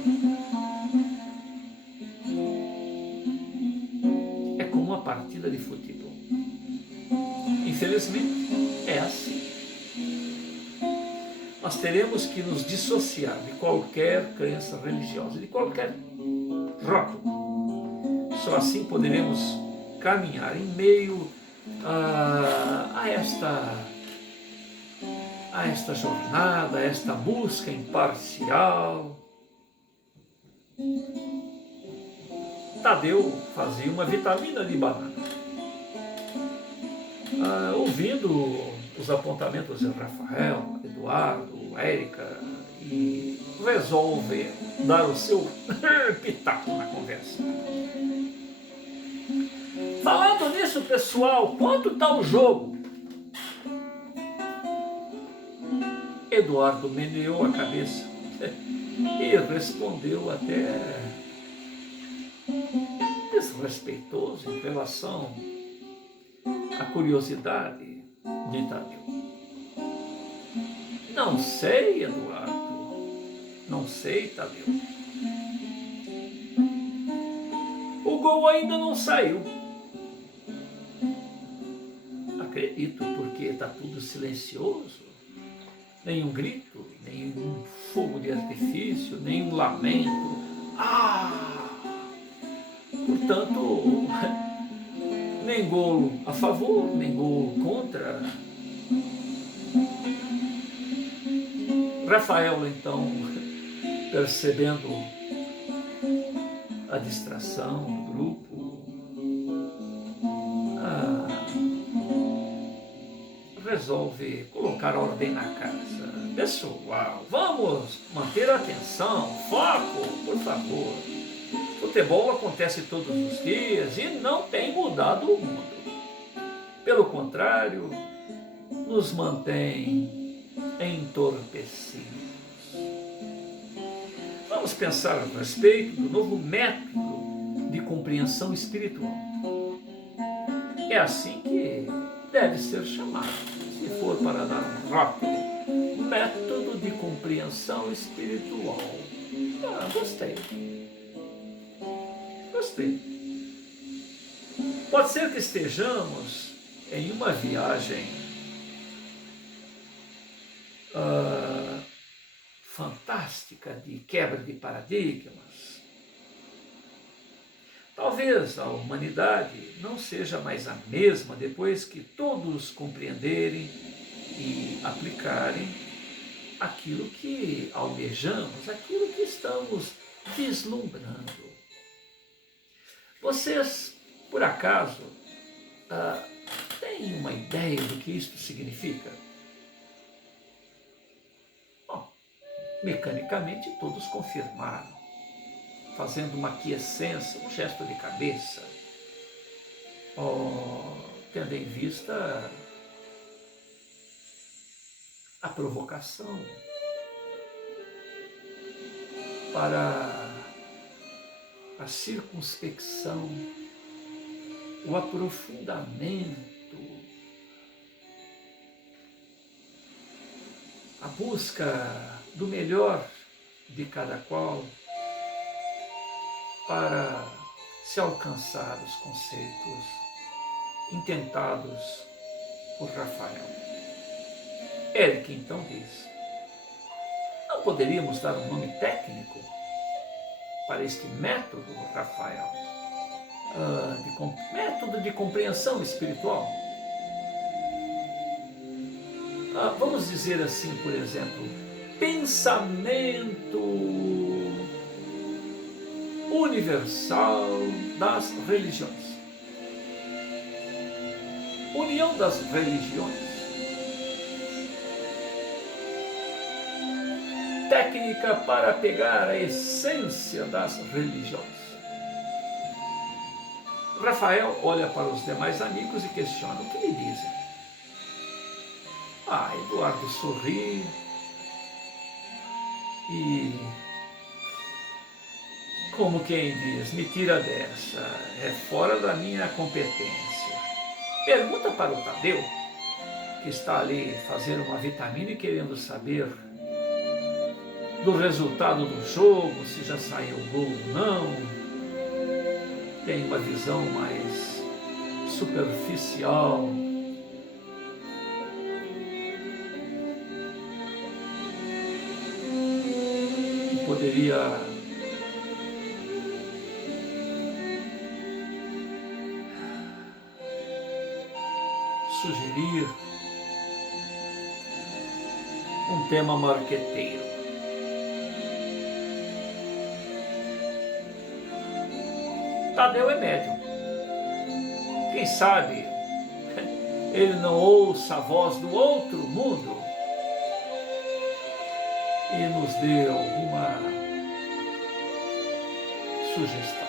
partida de futebol. Infelizmente, é assim. Nós teremos que nos dissociar de qualquer crença religiosa, de qualquer rótulo. Só assim poderemos caminhar em meio a esta jornada, a esta busca imparcial. Tadeu fazia uma vitamina de banana. Ouvindo os apontamentos de Rafael, Eduardo, Érica, e resolve dar o seu pitaco na conversa. Falando nisso, pessoal, quanto está o jogo? Eduardo meneou a cabeça e respondeu até desrespeitoso em relação à curiosidade de Tadeu. Não sei, Eduardo. Não sei, Tadeu. O gol ainda não saiu. Acredito, porque está tudo silencioso. Nenhum grito, nenhum fogo de artifício, nenhum lamento. Portanto, nem gol a favor, nem gol contra. Rafael, então, percebendo a distração do grupo, resolve colocar ordem na casa. Pessoal, vamos manter a atenção, foco, por favor. Futebol acontece todos os dias e não tem mudado o mundo. Pelo contrário, nos mantém entorpecidos. Vamos pensar a respeito do novo método de compreensão espiritual. É assim que deve ser chamado, se for para dar um rótulo, método de compreensão espiritual. Gostei. Pode ser que estejamos em uma viagem fantástica de quebra de paradigmas. Talvez a humanidade não seja mais a mesma depois que todos compreenderem e aplicarem aquilo que almejamos, aquilo que estamos vislumbrando. Vocês, por acaso, têm uma ideia do que isto significa? Bom, mecanicamente todos confirmaram, fazendo uma aquiescência, um gesto de cabeça, tendo em vista a provocação para a circunspecção, o aprofundamento, a busca do melhor de cada qual para se alcançar os conceitos intentados por Rafael. Eric então diz: não poderíamos dar um nome técnico para este método, Rafael? Método de compreensão espiritual? Vamos dizer assim, por exemplo, pensamento universal das religiões. União das religiões. Técnica para pegar a essência das religiões. Rafael olha para os demais amigos e questiona: o que lhe dizem? Eduardo sorri e, como quem diz, me tira dessa, é fora da minha competência. Pergunta para o Tadeu, que está ali fazendo uma vitamina e querendo saber do resultado do jogo, se já saiu o gol ou não. Tem uma visão mais superficial. Que poderia sugerir um tema marqueteiro. Tadeu é médium. Quem sabe ele não ouça a voz do outro mundo e nos dê alguma sugestão.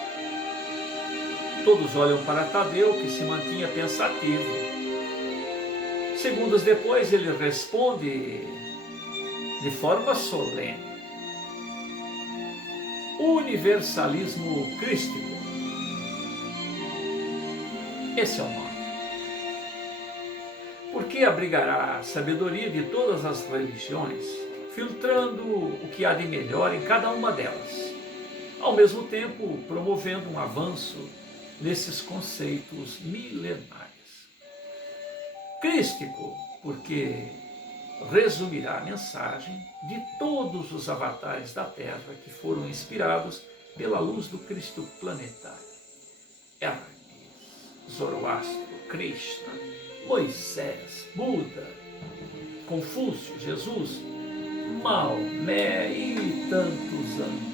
Todos olham para Tadeu, que se mantinha pensativo. Segundos depois ele responde de forma solene: universalismo crístico. Esse é o nome. Porque abrigará a sabedoria de todas as religiões, filtrando o que há de melhor em cada uma delas, ao mesmo tempo promovendo um avanço nesses conceitos milenares. Crístico, porque resumirá a mensagem de todos os avatares da Terra que foram inspirados pela luz do Cristo planetário. Hermes, Zoroastro, Krishna, Moisés, Buda, Confúcio, Jesus, Maomé e tantos outros.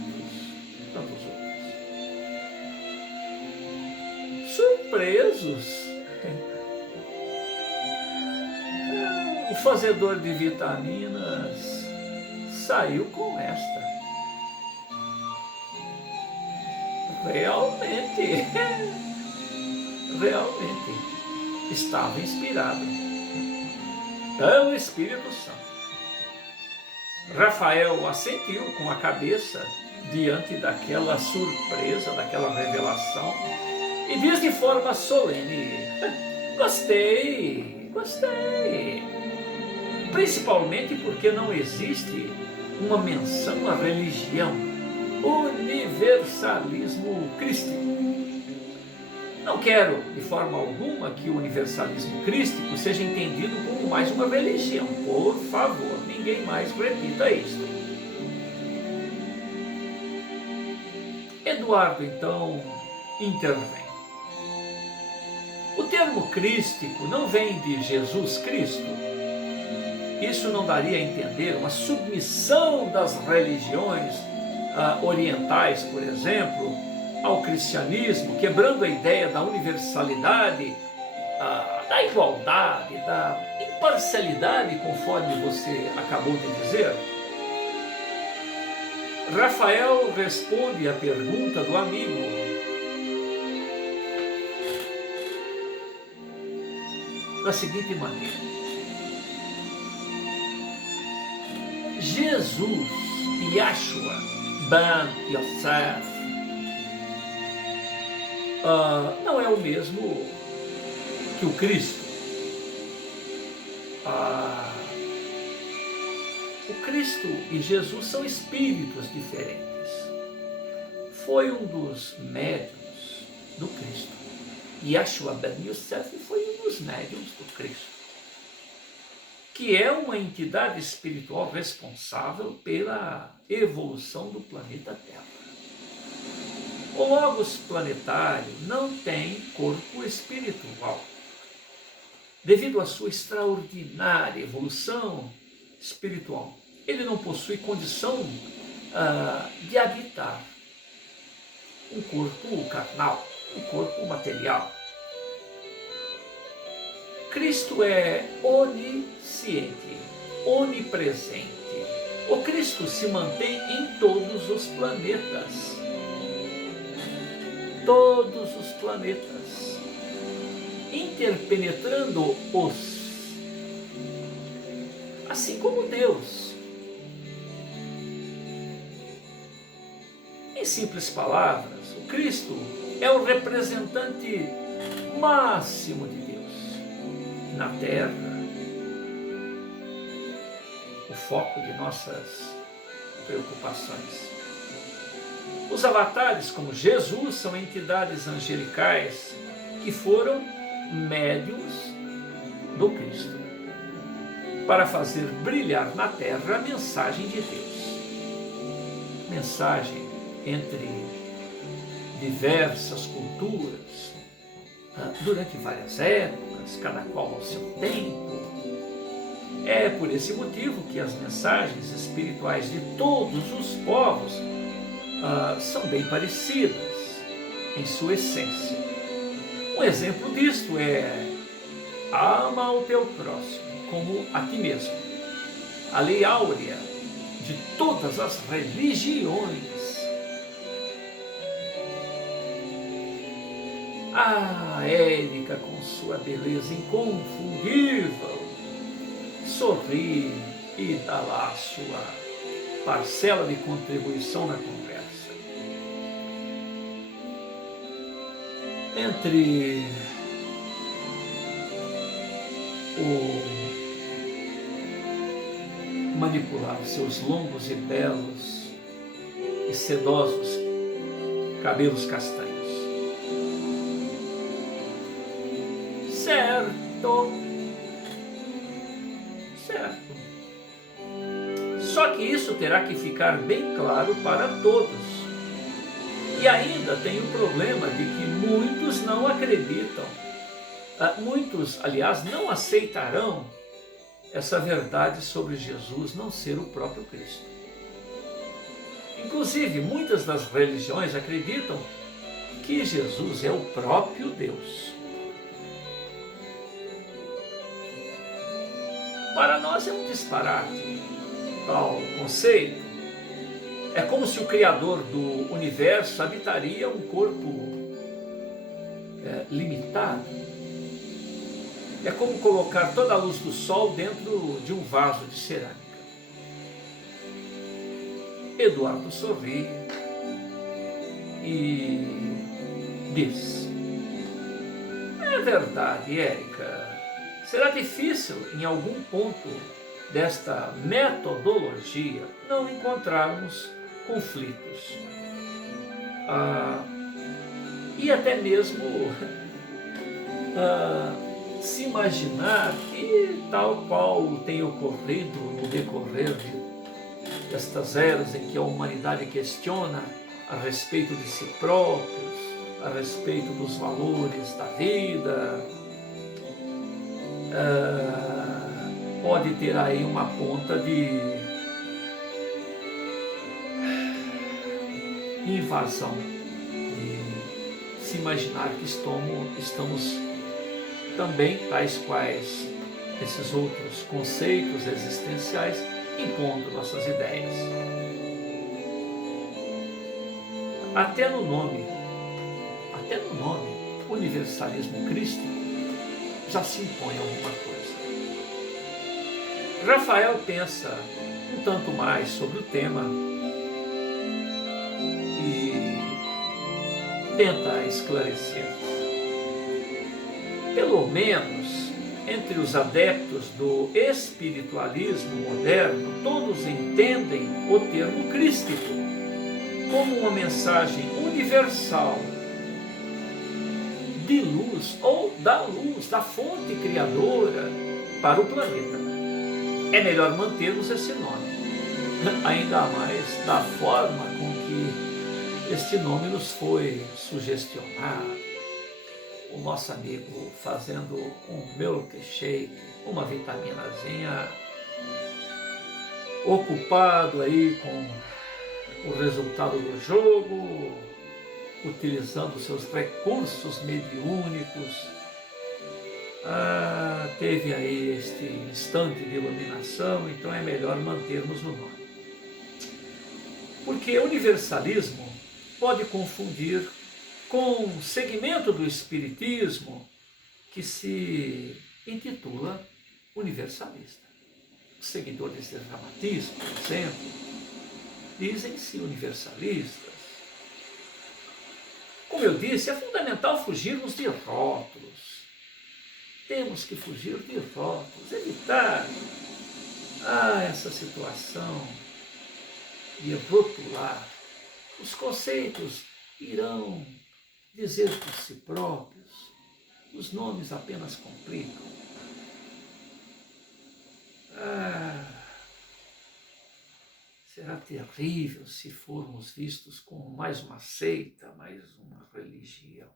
Surpresos, o fazedor de vitaminas saiu com esta. Realmente estava inspirado pelo Espírito Santo. Rafael assentiu com a cabeça diante daquela surpresa, daquela revelação, e diz de forma solene: gostei. Principalmente porque não existe uma menção à religião, universalismo crístico. Não quero, de forma alguma, que o universalismo crístico seja entendido como mais uma religião. Por favor, ninguém mais repita isso. Eduardo, então, intervém. O termo crístico não vem de Jesus Cristo. Isso não daria a entender uma submissão das religiões orientais, por exemplo, ao cristianismo, quebrando a ideia da universalidade, da igualdade, da imparcialidade, conforme você acabou de dizer? Rafael responde à pergunta do amigo: da seguinte maneira: Jesus, Yeshua, Ben Yosef, não é o mesmo que o Cristo. O Cristo e Jesus são espíritos diferentes. Foi um dos médiuns do Cristo. Yeshua Ben Yosef foi um dos médiuns do Cristo, que é uma entidade espiritual responsável pela evolução do planeta Terra. O Logos planetário não tem corpo espiritual. Devido à sua extraordinária evolução espiritual, ele não possui condição de habitar um corpo carnal, um corpo material. Cristo é onisciente, onipresente. O Cristo se mantém em todos os planetas. Todos os planetas, interpenetrando-os, assim como Deus. Em simples palavras, o Cristo é o representante máximo de Deus na Terra, o foco de nossas preocupações. Os avatares, como Jesus, são entidades angelicais que foram médiuns do Cristo, para fazer brilhar na terra a mensagem de Deus. Mensagem entre diversas culturas, durante várias épocas, cada qual ao seu tempo. É por esse motivo que as mensagens espirituais de todos os povos são bem parecidas em sua essência. Um exemplo disto é: ama ao teu próximo como a ti mesmo. A lei áurea de todas as religiões. Érica, com sua beleza inconfundível, sorri e dá lá a sua parcela de contribuição na conversa. Entre o manipular seus longos e belos e sedosos cabelos castanhos. Certo. Só que isso terá que ficar bem claro para todos. E ainda tem o problema de que muitos não acreditam. Muitos, aliás, não aceitarão essa verdade sobre Jesus não ser o próprio Cristo. Inclusive, muitas das religiões acreditam que Jesus é o próprio Deus. Para nós é um disparate tal conceito. É como se o Criador do universo habitaria um corpo limitado. É como colocar toda a luz do sol dentro de um vaso de cerâmica. Eduardo sorri e diz: é verdade, Érica. Será difícil, em algum ponto desta metodologia, não encontrarmos conflitos. E até mesmo se imaginar que, tal qual tem ocorrido no decorrer destas eras em que a humanidade questiona a respeito de si próprios, a respeito dos valores da vida, pode ter aí uma ponta de invasão, de se imaginar que estamos também, tais quais esses outros conceitos existenciais, impondo nossas ideias. Até no nome, universalismo crístico, já se impõe alguma coisa. Rafael pensa um tanto mais sobre o tema e tenta esclarecer. Pelo menos entre os adeptos do espiritualismo moderno, todos entendem o termo crístico como uma mensagem universal de luz ou da luz, da fonte criadora para o planeta. É melhor mantermos esse nome, ainda mais da forma com que este nome nos foi sugestionado. O nosso amigo fazendo um milkshake, uma vitaminazinha, ocupado aí com o resultado do jogo, utilizando seus recursos mediúnicos, teve aí este instante de iluminação, então é melhor mantermos o nome. Porque universalismo pode confundir com um segmento do espiritismo que se intitula universalista. Os seguidores de Ramatiz, por exemplo, dizem-se universalistas. Como eu disse, é fundamental fugirmos de rótulos. Temos que fugir de rótulos, evitar essa situação de rotular. Os conceitos irão dizer por si próprios Os nomes apenas complicam. Será terrível se formos vistos como mais uma seita, mais uma religião.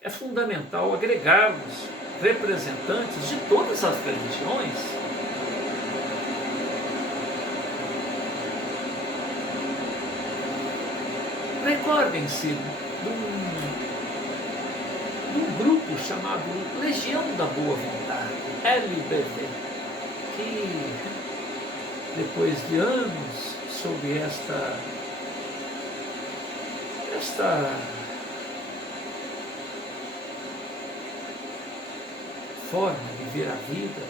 É fundamental agregarmos representantes de todas as religiões. Recordem-se de um grupo chamado Legião da Boa Vontade, LBV, que depois de anos sob esta forma de ver a vida,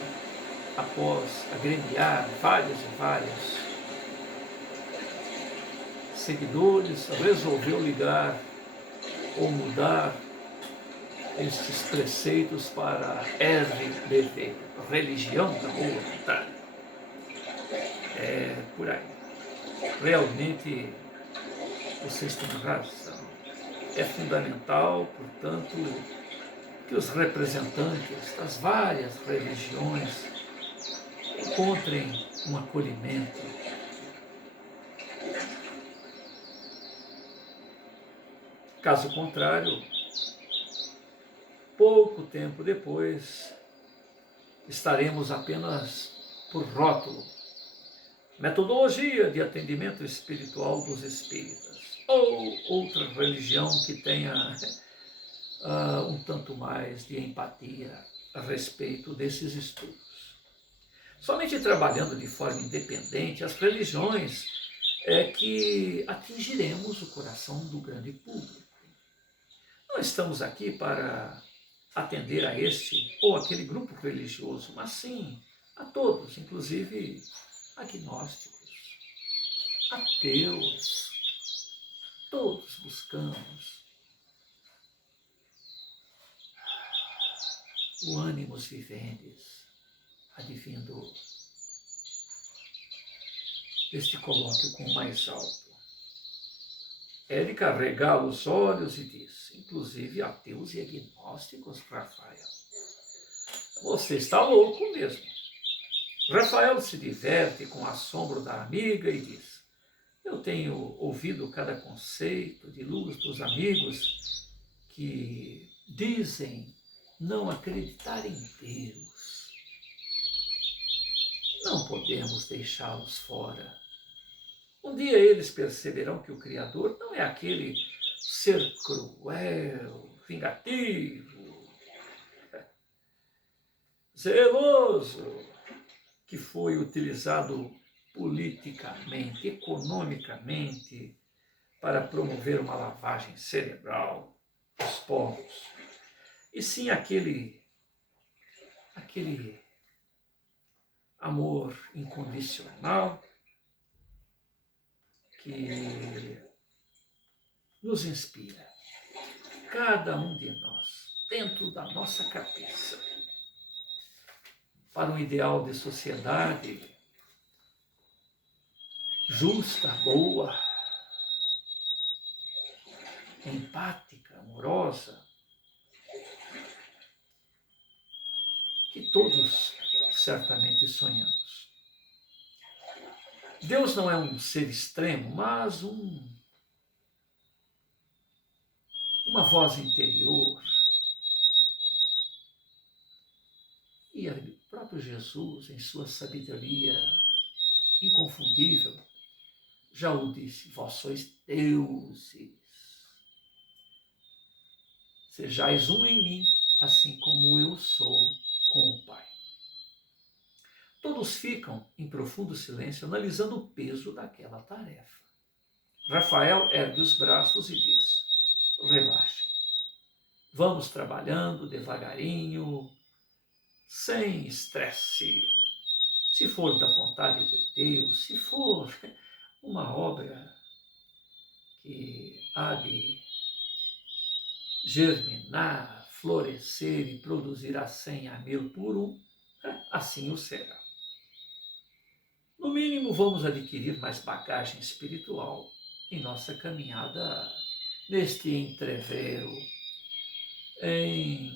após agremiar vários e vários seguidores, resolveu ligar ou mudar estes preceitos para RBV, Religião da Boa Vontade. É por aí. Realmente vocês têm razão. É fundamental, portanto, que os representantes das várias religiões encontrem um acolhimento. Caso contrário, pouco tempo depois, estaremos apenas por rótulo. Metodologia de atendimento espiritual dos espíritas, ou outra religião que tenha um tanto mais de empatia a respeito desses estudos. Somente trabalhando de forma independente, as religiões é que atingiremos o coração do grande público. Não estamos aqui para atender a este ou aquele grupo religioso, mas sim a todos, inclusive agnósticos, ateus. Todos buscamos o animus vivendis, advindo deste colóquio com o mais alto. Érica regala os olhos e diz, inclusive ateus e agnósticos, Rafael. Você está louco mesmo. Rafael se diverte com o assombro da amiga e diz, eu tenho ouvido cada conceito de luz dos amigos que dizem não acreditar em Deus. Não podemos deixá-los fora. Um dia eles perceberão que o Criador não é aquele ser cruel, vingativo, zeloso, que foi utilizado politicamente, economicamente, para promover uma lavagem cerebral dos povos. E sim aquele amor incondicional que nos inspira, cada um de nós, dentro da nossa cabeça, para um ideal de sociedade justa, boa, empática, amorosa, que todos certamente sonhamos. Deus não é um ser extremo, mas uma voz interior. E o próprio Jesus, em sua sabedoria inconfundível, já o disse, vós sois deuses. Sejais um em mim, assim como eu sou com o Pai. Todos ficam em profundo silêncio, analisando o peso daquela tarefa. Rafael ergue os braços e diz, relaxem. Vamos trabalhando devagarinho, sem estresse. Se for da vontade de Deus, se for uma obra que há de germinar, florescer e produzir a 100 a 1000 por um, assim o será. No mínimo, vamos adquirir mais bagagem espiritual em nossa caminhada neste entrevero, em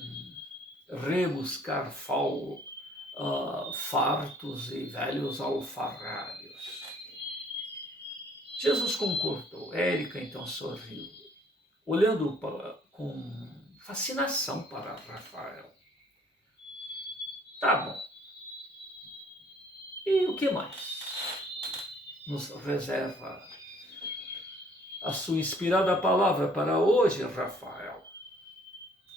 rebuscar fartos e velhos alfarrábios. Jesus concordou. Érica então sorriu, olhando com fascinação para Rafael. Tá bom. E o que mais nos reserva a sua inspirada palavra para hoje, Rafael?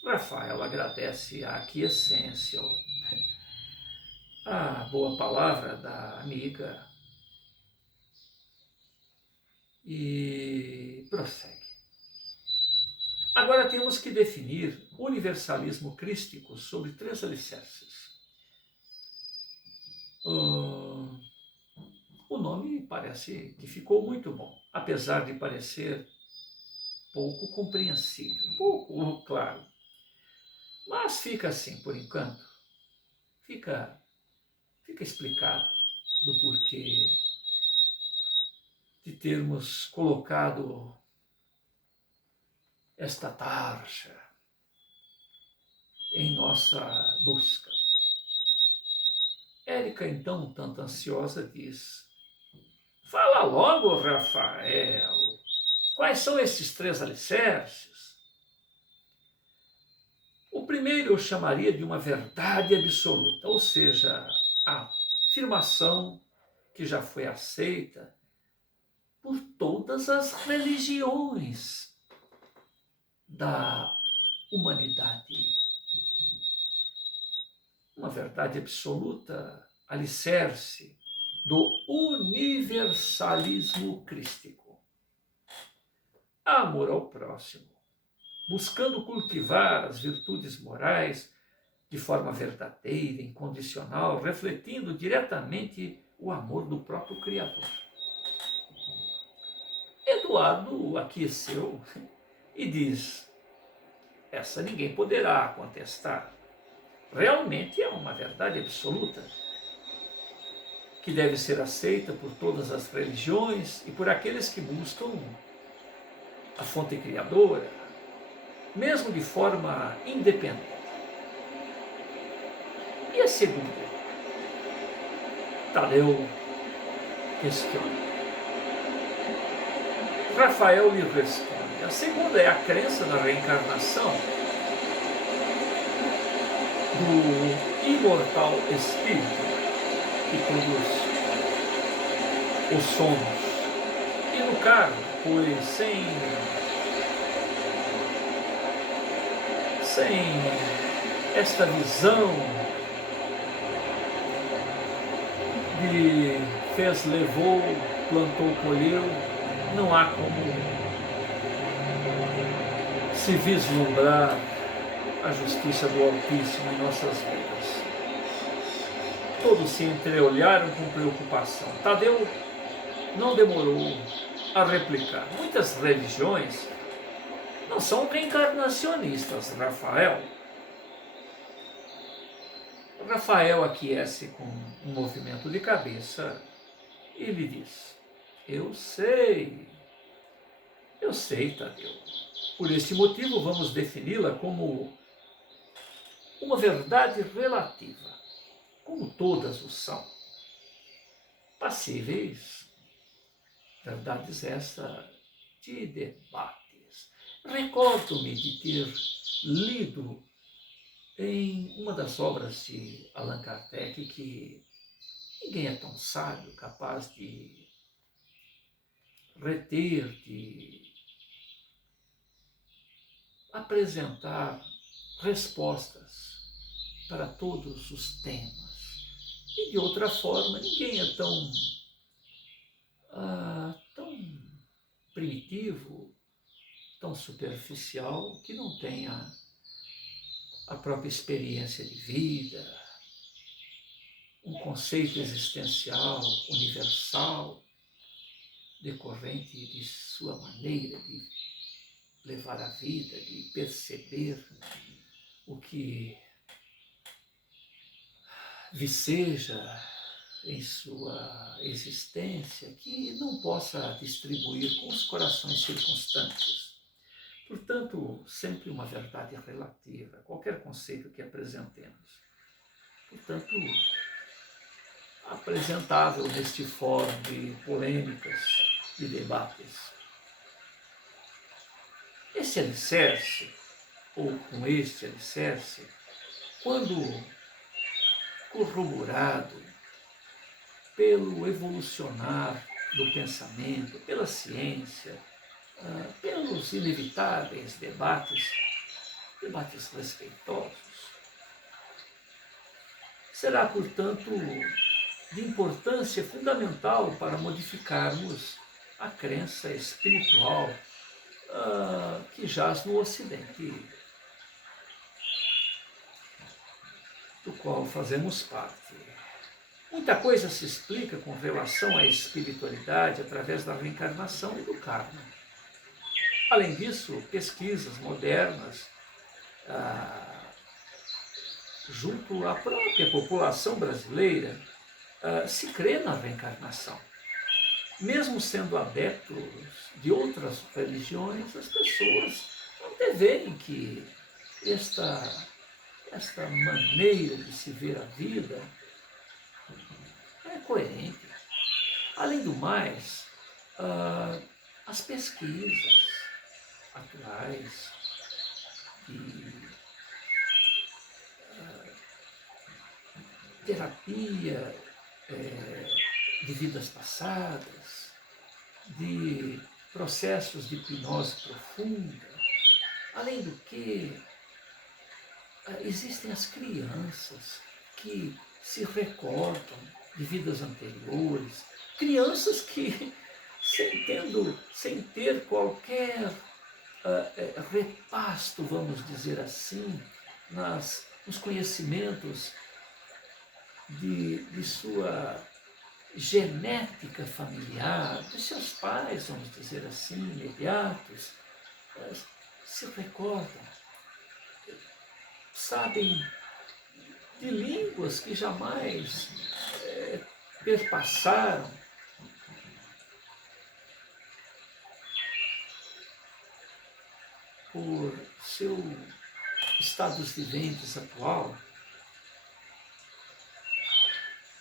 Rafael agradece a aquiescência, a boa palavra da amiga e prossegue. Agora temos que definir o universalismo crístico sobre 3 alicerces. O nome parece que ficou muito bom, apesar de parecer pouco compreensível, pouco claro. Mas fica assim por enquanto. Fica explicado do porquê de termos colocado esta tarja em nossa busca. Érica, então, um tanto ansiosa, diz: fala logo, Rafael, quais são esses 3 alicerces? O primeiro eu chamaria de uma verdade absoluta, ou seja, a afirmação que já foi aceita por todas as religiões da humanidade. Uma verdade absoluta, alicerce do universalismo crístico. Amor ao próximo, buscando cultivar as virtudes morais de forma verdadeira, incondicional, refletindo diretamente o amor do próprio Criador. Eduardo aqueceu e diz: essa ninguém poderá contestar. Realmente é uma verdade absoluta que deve ser aceita por todas as religiões e por aqueles que buscam a fonte criadora, mesmo de forma independente. E a segunda? Tadeu questiona. Rafael lhe responde: a segunda é a crença na reencarnação do imortal espírito que produz os sons. E no caso, pois sem esta visão de fez, levou, plantou, colheu, não há como se vislumbrar a justiça do Altíssimo em nossas vidas. Todos se entreolharam com preocupação. Tadeu não demorou a replicar. Muitas religiões não são reencarnacionistas, Rafael. Rafael aquece com um movimento de cabeça e lhe diz: eu sei, Tadeu. Por este motivo, vamos defini-la como uma verdade relativa, como todas o são. Passíveis, verdades essa de debates. Recordo-me de ter lido em uma das obras de Allan Kardec que ninguém é tão sábio capaz de reter, de apresentar respostas para todos os temas. E de outra forma, ninguém é tão primitivo, tão superficial, que não tenha a própria experiência de vida, um conceito existencial, universal, decorrente de sua maneira de levar a vida, de perceber o que viceja em sua existência, que não possa distribuir com os corações circunstantes. Portanto, sempre uma verdade relativa, qualquer conceito que apresentemos. Portanto, apresentável neste fórum de polêmicas e debates. Esse alicerce, ou com este alicerce, quando corroborado pelo evolucionar do pensamento, pela ciência, pelos inevitáveis debates respeitosos, será, portanto, de importância fundamental para modificarmos a crença espiritual que jaz no Ocidente, do qual fazemos parte. Muita coisa se explica com relação à espiritualidade através da reencarnação e do karma. Além disso, pesquisas modernas junto à própria população brasileira se crê na reencarnação. Mesmo sendo adeptos de outras religiões, as pessoas anteveem que esta maneira de se ver a vida é coerente. Além do mais, as pesquisas atuais de terapia de vidas passadas, de processos de hipnose profunda, além do que existem as crianças que se recordam de vidas anteriores, crianças que, sem ter qualquer repasto, vamos dizer assim, nos conhecimentos de sua genética familiar, de seus pais, vamos dizer assim, imediatos, se recordam, sabem de línguas que jamais perpassaram. Por seu status viventes atual.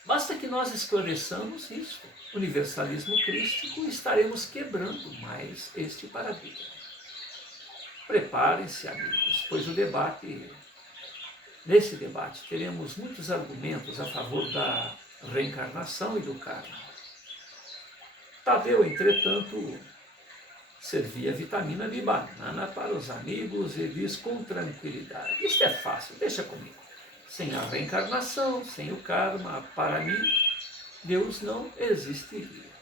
Basta que nós esclareçamos isso, universalismo crístico, e estaremos quebrando mais este paradigma. Preparem-se, amigos, pois nesse debate teremos muitos argumentos a favor da reencarnação e do karma. Tadeu, entretanto, servia vitamina de banana para os amigos e diz com tranquilidade: isto é fácil, deixa comigo. Sem a reencarnação, sem o karma, para mim, Deus não existiria.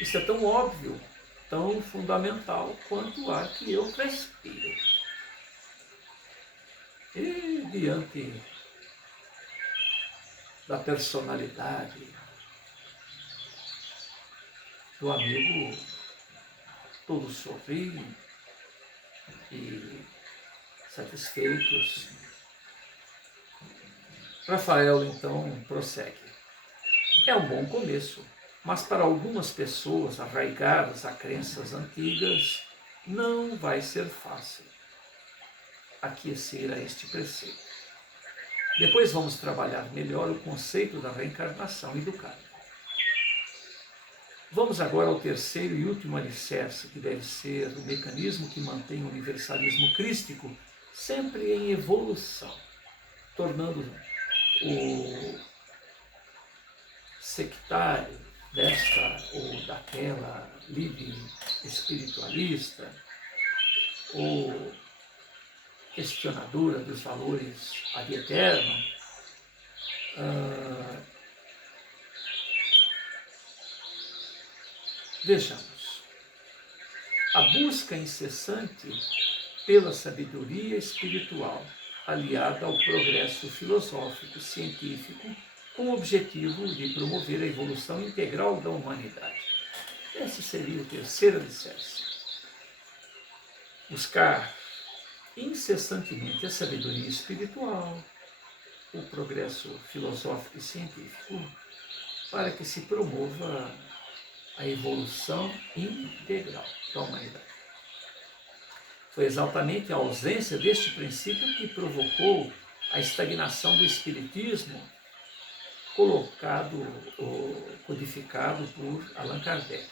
Isso é tão óbvio, tão fundamental quanto o ar que eu respiro. E diante da personalidade do amigo, todos sorriem e satisfeitos. Rafael então prossegue. É um bom começo, mas para algumas pessoas arraigadas a crenças antigas, não vai ser fácil aquecer a este preceito. Depois vamos trabalhar melhor o conceito da reencarnação e do karma. Vamos agora ao terceiro e último alicerce, que deve ser o mecanismo que mantém o universalismo crístico sempre em evolução, tornando o sectário desta ou daquela livre espiritualista ou questionadora dos valores ad eterno, vejamos, a busca incessante pela sabedoria espiritual, aliada ao progresso filosófico, científico, com o objetivo de promover a evolução integral da humanidade. Esse seria o terceiro alicerce. Buscar incessantemente a sabedoria espiritual, o progresso filosófico e científico, para que se promova a evolução integral da humanidade. Foi exatamente a ausência deste princípio que provocou a estagnação do espiritismo, colocado ou codificado por Allan Kardec.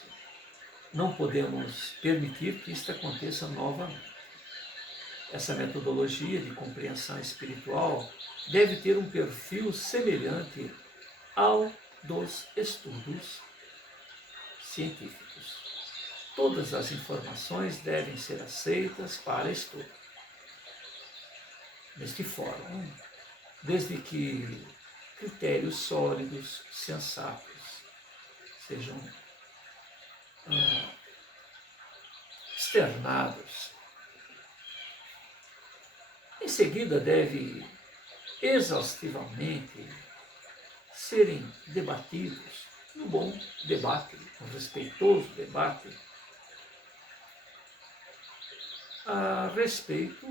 Não podemos permitir que isto aconteça novamente. Essa metodologia de compreensão espiritual deve ter um perfil semelhante ao dos estudos científicos. Todas as informações devem ser aceitas para estudo. Deste fórum, desde que critérios sólidos, sensatos, sejam externados. Em seguida, deve exaustivamente serem debatidos, num bom debate, um respeitoso debate, a respeito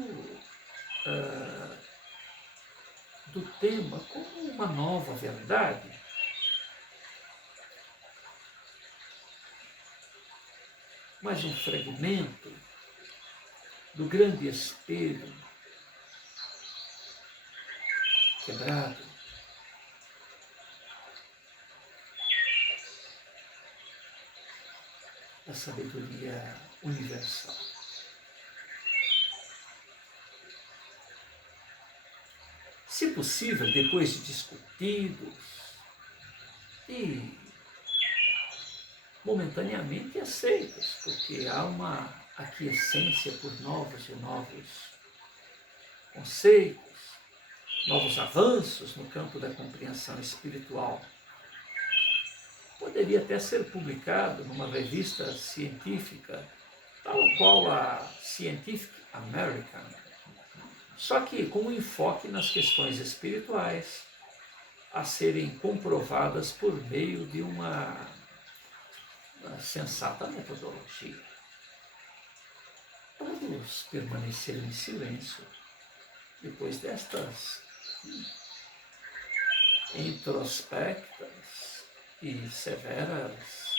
do tema como uma nova verdade. Mais um fragmento do grande espelho quebrado, da sabedoria universal. Se possível, depois de discutidos e momentaneamente aceitos, porque há uma aquiescência por novos e novos conceitos, novos avanços no campo da compreensão espiritual. Poderia até ser publicado numa revista científica, tal qual a Scientific American, só que com um enfoque nas questões espirituais a serem comprovadas por meio de uma sensata metodologia. Todos permaneceram em silêncio depois destas introspectas e severas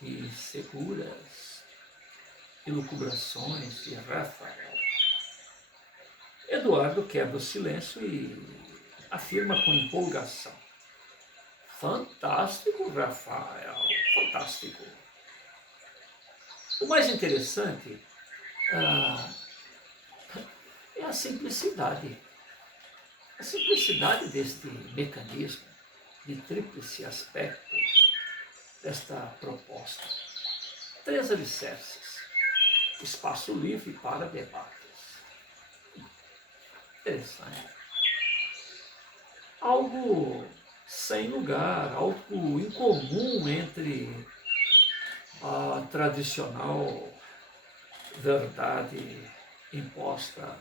e seguras elucubrações de Rafael. Eduardo quebra o silêncio e afirma com empolgação: fantástico, Rafael, fantástico. O mais interessante é a simplicidade. A simplicidade deste mecanismo de tríplice aspecto desta proposta. 3 alicerces. Espaço livre para debates. Interessante. Algo sem lugar, algo incomum entre a tradicional verdade imposta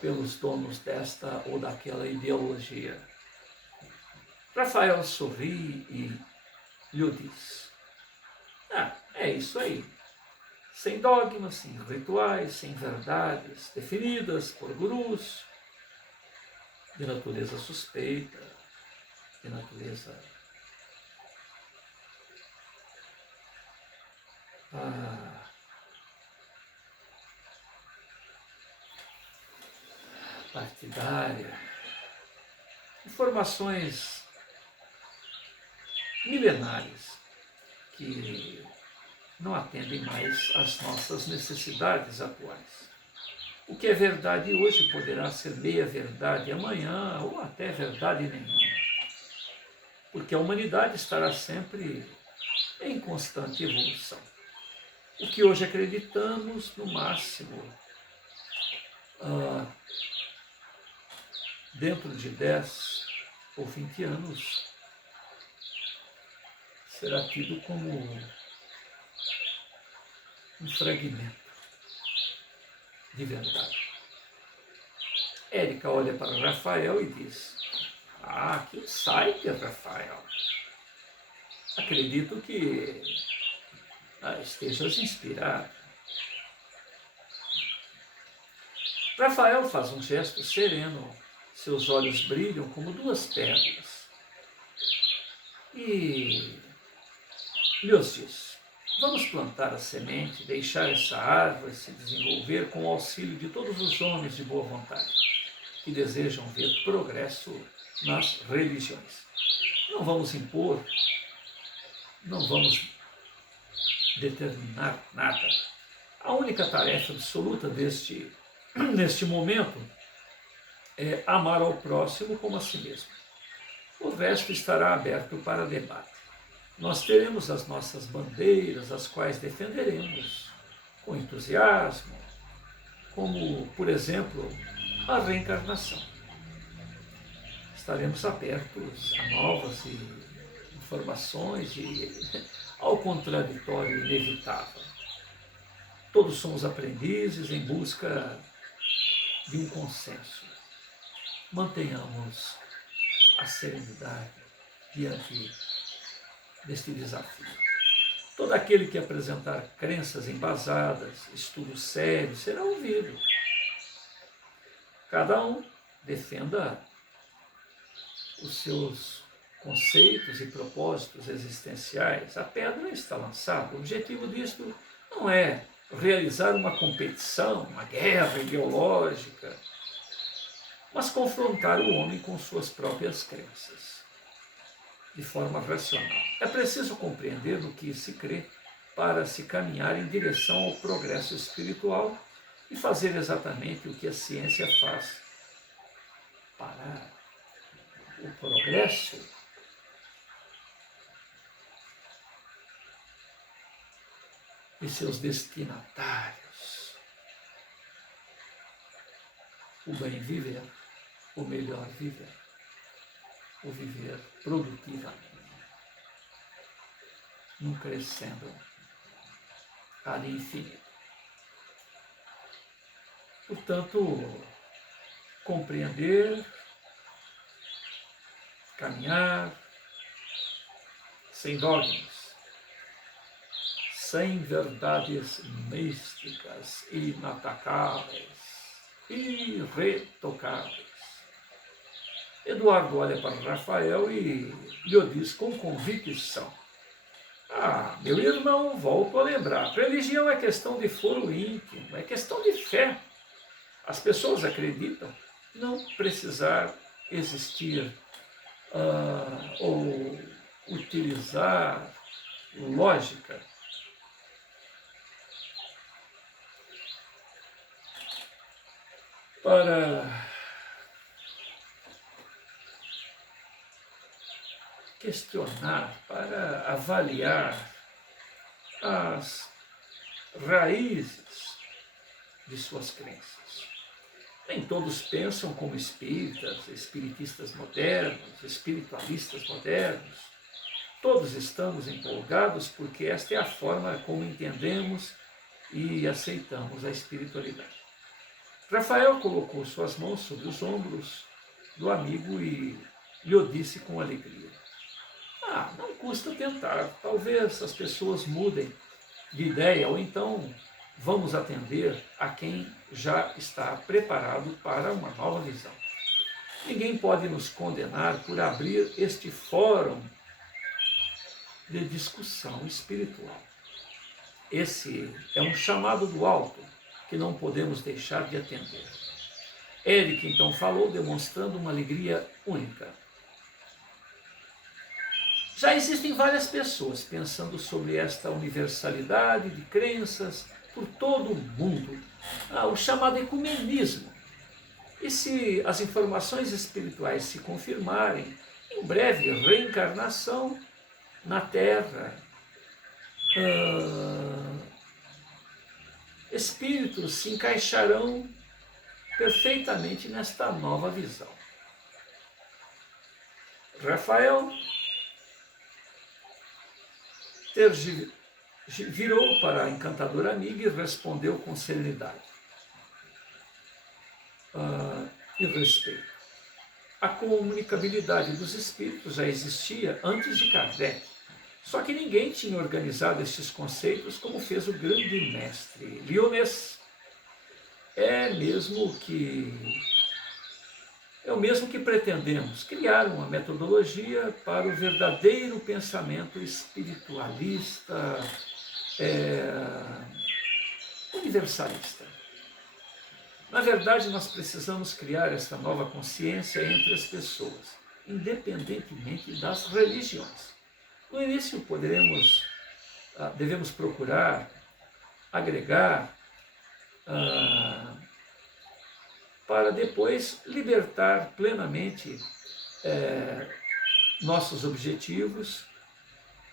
pelos donos desta ou daquela ideologia. Rafael sorri e lhe diz: é isso aí. Sem dogmas, sem rituais, sem verdades definidas por gurus, de natureza suspeita, de natureza partidária, informações milenares que não atendem mais às nossas necessidades atuais. O que é verdade hoje poderá ser meia verdade amanhã ou até verdade nenhuma, porque a humanidade estará sempre em constante evolução. O que hoje acreditamos, no máximo, dentro de 10 ou 20 anos, será tido como um fragmento de verdade. Érica olha para Rafael e diz: que insight, Rafael. Acredito que estejas inspirado. Rafael faz um gesto sereno, seus olhos brilham como 2 pérolas. E lhes diz: Vamos plantar a semente, deixar essa árvore se desenvolver com o auxílio de todos os homens de boa vontade, que desejam ver progresso nas religiões. Não vamos impor, não vamos determinar nada. A única tarefa absoluta neste momento é amar ao próximo como a si mesmo. O resto estará aberto para debate. Nós teremos as nossas bandeiras, as quais defenderemos com entusiasmo, como, por exemplo, a reencarnação. Estaremos abertos a novas informações e ao contraditório inevitável. Todos somos aprendizes em busca de um consenso. Mantenhamos a serenidade diante deste desafio. Todo aquele que apresentar crenças embasadas, estudos sérios, será ouvido. Cada um defenda os seus conceitos e propósitos existenciais. A pedra está lançada. O objetivo disto não é realizar uma competição, uma guerra ideológica, mas confrontar o homem com suas próprias crenças, de forma racional. É preciso compreender no que se crê para se caminhar em direção ao progresso espiritual e fazer exatamente o que a ciência faz para o progresso e seus destinatários. O bem viver, o melhor viver, o viver produtivamente, num crescendo ad infinito. Portanto, compreender, caminhar, sem dogmas, sem verdades místicas, inatacáveis, irretocáveis. Eduardo olha para Rafael e lhe diz com convicção: meu irmão, volto a lembrar, religião é questão de foro íntimo, é questão de fé. As pessoas acreditam não precisar existir ou utilizar lógica para questionar, para avaliar as raízes de suas crenças. Nem todos pensam como espíritas, espiritistas modernos, espiritualistas modernos. Todos estamos empolgados porque esta é a forma como entendemos e aceitamos a espiritualidade. Rafael colocou suas mãos sobre os ombros do amigo e lhe disse com alegria: não custa tentar, talvez as pessoas mudem de ideia ou então vamos atender a quem já está preparado para uma nova visão. Ninguém pode nos condenar por abrir este fórum de discussão espiritual. Esse é um chamado do alto que não podemos deixar de atender. Eric então falou, demonstrando uma alegria única. Já existem várias pessoas pensando sobre esta universalidade de crenças por todo o mundo, o chamado ecumenismo. E se as informações espirituais se confirmarem, em breve reencarnação na Terra, espíritos se encaixarão perfeitamente nesta nova visão. Rafael virou para a encantadora amiga e respondeu com serenidade e respeito. A comunicabilidade dos espíritos já existia antes de Kardec, só que ninguém tinha organizado esses conceitos como fez o grande mestre Lyonès. É o mesmo que pretendemos, criar uma metodologia para o verdadeiro pensamento espiritualista, universalista. Na verdade, nós precisamos criar esta nova consciência entre as pessoas, independentemente das religiões. No início, devemos procurar agregar para depois libertar plenamente nossos objetivos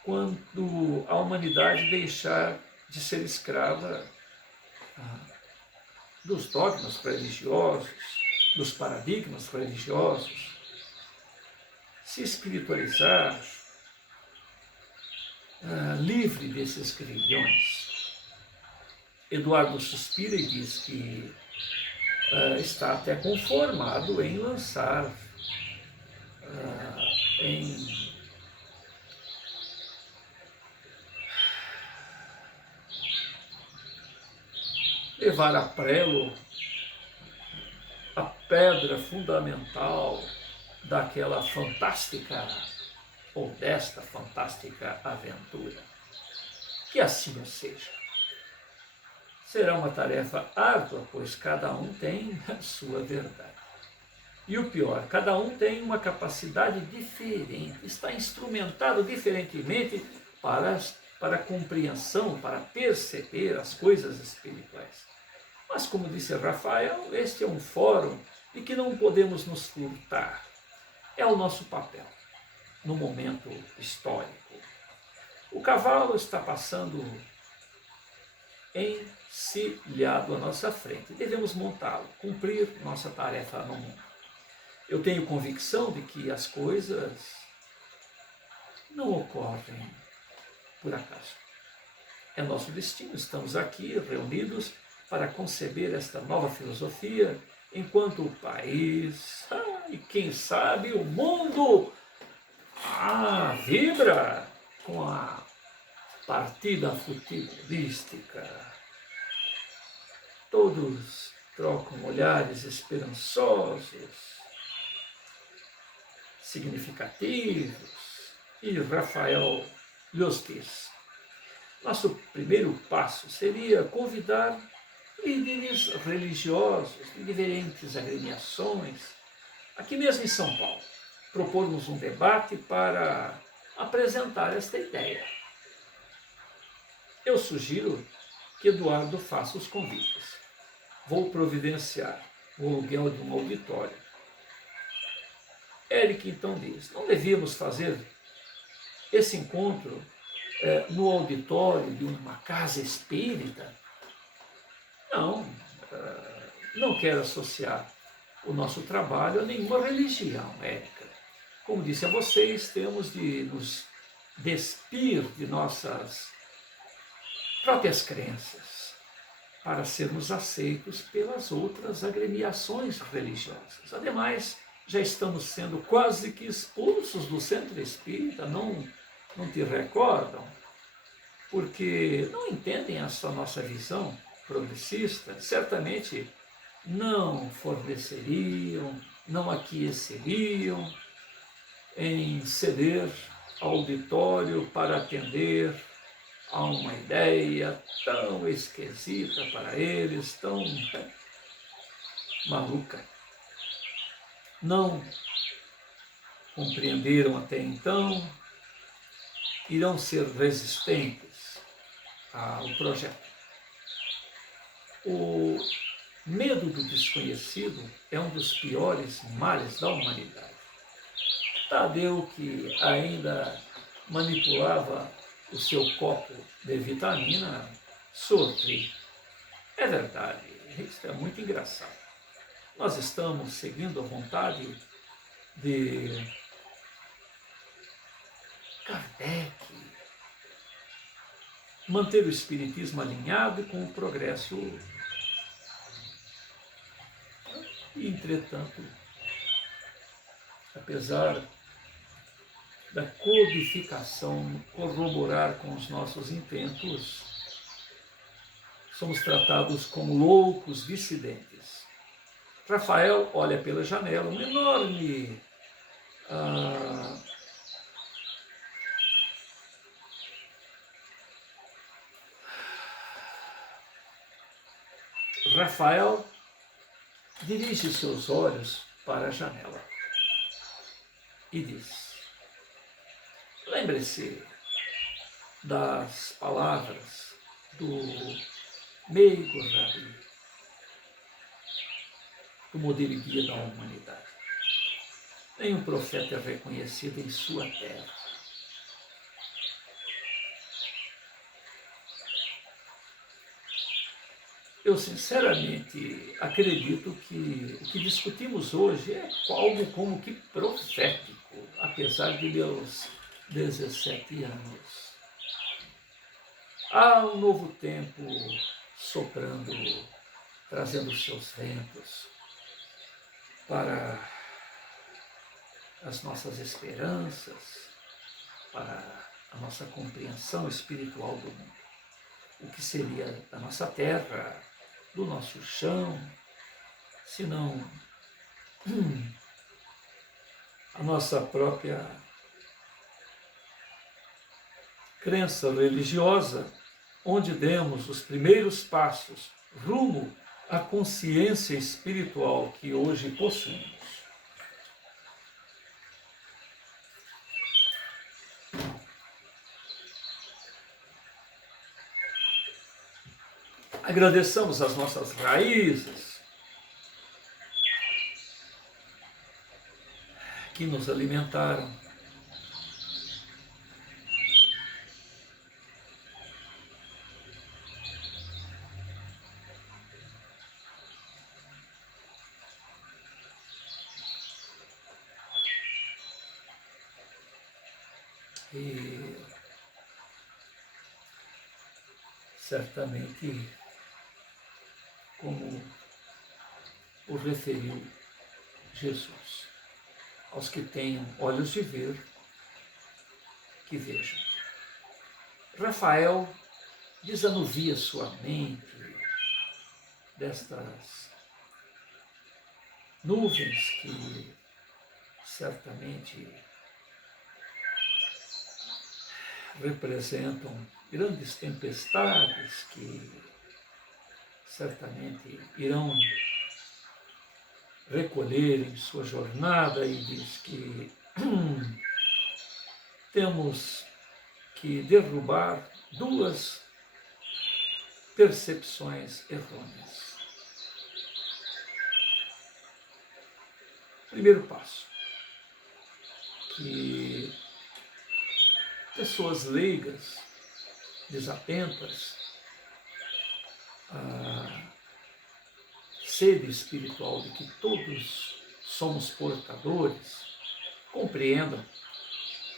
quando a humanidade deixar de ser escrava dos dogmas religiosos, dos paradigmas religiosos, se espiritualizar, livre desses grilhões. Eduardo suspira e diz que está até conformado em lançar, em levar a prelo a pedra fundamental daquela fantástica, ou desta fantástica aventura. Que assim seja. Será uma tarefa árdua, pois cada um tem a sua verdade. E o pior, cada um tem uma capacidade diferente, está instrumentado diferentemente para a compreensão, para perceber as coisas espirituais. Mas, como disse Rafael, este é um fórum e que não podemos nos furtar. É o nosso papel no momento histórico. O cavalo está passando encilhado à nossa frente. Devemos montá-lo, cumprir nossa tarefa no mundo. Eu tenho convicção de que as coisas não ocorrem por acaso. É nosso destino, estamos aqui reunidos para conceber esta nova filosofia, enquanto o país, e quem sabe o mundo, vibra com a partida futebolística. Todos trocam olhares esperançosos, significativos, e Rafael lhes diz: nosso primeiro passo seria convidar líderes religiosos de diferentes agremiações, aqui mesmo em São Paulo, propormos um debate para apresentar esta ideia. Eu sugiro que Eduardo faça os convites. Vou providenciar o aluguel de um auditório. Eric então diz: não devíamos fazer esse encontro no auditório de uma casa espírita? Não quero associar o nosso trabalho a nenhuma religião, Érica. Como disse a vocês, temos de nos despir de nossas próprias crenças para sermos aceitos pelas outras agremiações religiosas. Ademais, já estamos sendo quase que expulsos do centro espírita, não te recordam? Porque não entendem essa nossa visão progressista, certamente não forneceriam, não aqueceriam em ceder auditório para atender a uma ideia tão esquisita para eles, tão maluca. Não compreenderam até então, irão ser resistentes ao projeto. O medo do desconhecido é um dos piores males da humanidade. Tadeu, que ainda manipulava o seu copo de vitamina, sorri. É verdade, isso é muito engraçado. Nós estamos seguindo a vontade de Kardec, manter o espiritismo alinhado com o progresso. E, entretanto, apesar da codificação corroborar com os nossos intentos, somos tratados como loucos dissidentes. Rafael olha pela janela, um enorme Rafael dirige seus olhos para a janela e diz: lembre-se das palavras do meigo Rabi, do modelo e guia da humanidade. Nenhum profeta é reconhecido em sua terra. Eu sinceramente acredito que o que discutimos hoje é algo como que profético, apesar de meus 17 anos. Há um novo tempo soprando, trazendo seus ventos para as nossas esperanças, para a nossa compreensão espiritual do mundo. O que seria da nossa terra, do nosso chão, se não a nossa própria crença religiosa, onde demos os primeiros passos rumo à consciência espiritual que hoje possuímos. Agradeçamos as nossas raízes que nos alimentaram. E certamente, como o referiu Jesus, aos que tenham olhos de ver, que vejam. Rafael desanuvia sua mente destas nuvens que certamente representam grandes tempestades que certamente irão recolher em sua jornada, e diz que temos que derrubar duas percepções errôneas. Primeiro passo, que pessoas leigas, desatentas, a sede espiritual de que todos somos portadores, compreendam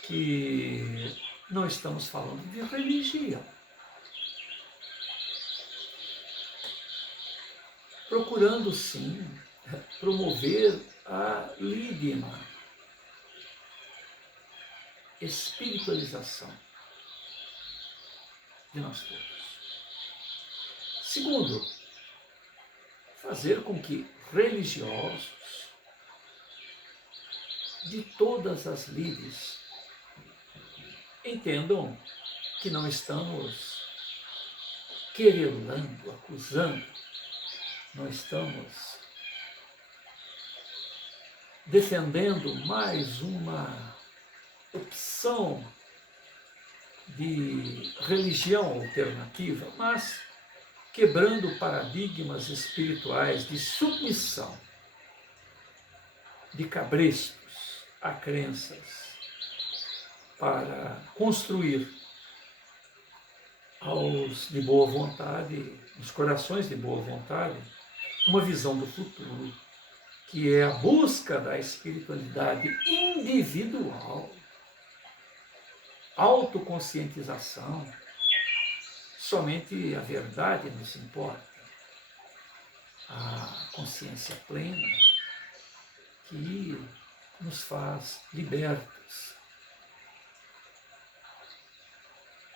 que não estamos falando de religião. Procurando, sim, promover a lídima espiritualização de nós todos. Segundo, fazer com que religiosos de todas as lides entendam que não estamos querelando, acusando, não estamos defendendo mais uma opção de religião alternativa, mas quebrando paradigmas espirituais de submissão, de cabrestos a crenças, para construir aos de boa vontade, nos corações de boa vontade, uma visão do futuro, que é a busca da espiritualidade individual, autoconscientização. Somente a verdade nos importa, a consciência plena que nos faz libertos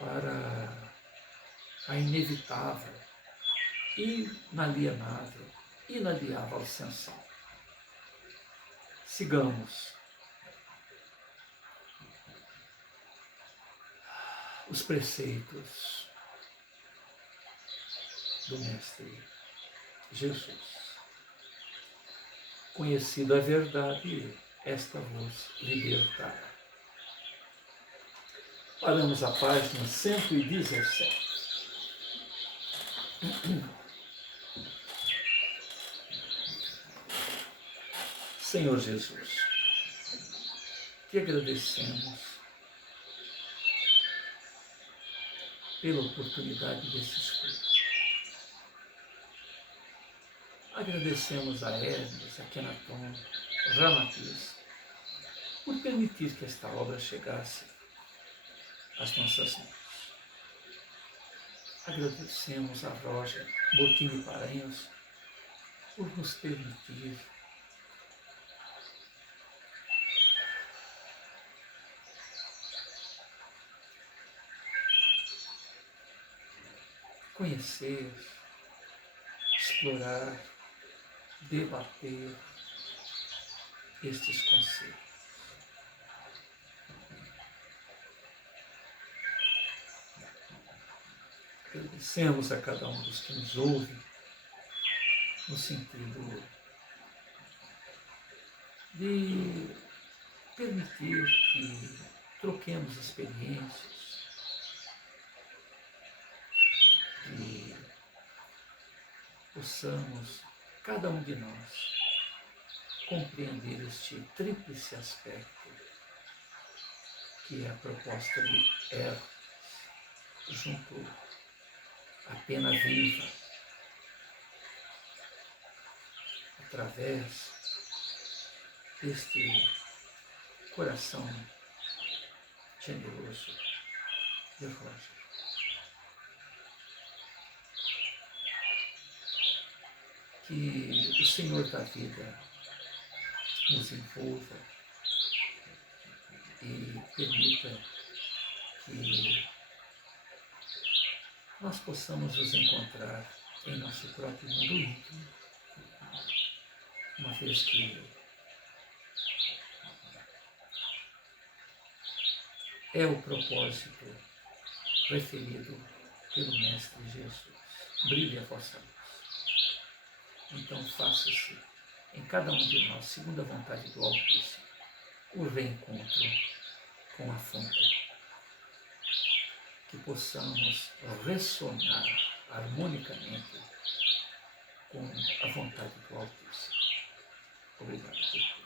para a inevitável, inalienável, inadiável ascensão. Sigamos os preceitos do Mestre Jesus. Conhecida a verdade, esta vos libertará. Paramos a página 117. Senhor Jesus, te agradecemos pela oportunidade desse estudo. Agradecemos a Hermes, a Kenaton, Ramatiz, por permitir que esta obra chegasse às nossas mãos. Agradecemos a Roger Bottini Paranhos por nos permitir conhecer, explorar, debater estes conceitos. Agradecemos a cada um dos que nos ouve, no sentido de permitir que troquemos experiências, que possamos, cada um de nós, compreender este tríplice aspecto que é a proposta de Hermes junto à pena viva, através deste coração generoso de Roger. Que o Senhor da vida nos envolva e permita que nós possamos nos encontrar em nosso próprio mundo íntimo, uma vez que é o propósito referido pelo Mestre Jesus. Brilhe a vossa luz. Então faça-se em cada um de nós, segundo a vontade do Altíssimo, o reencontro com a fonte, que possamos ressonar harmonicamente com a vontade do Altíssimo. Obrigado por tudo.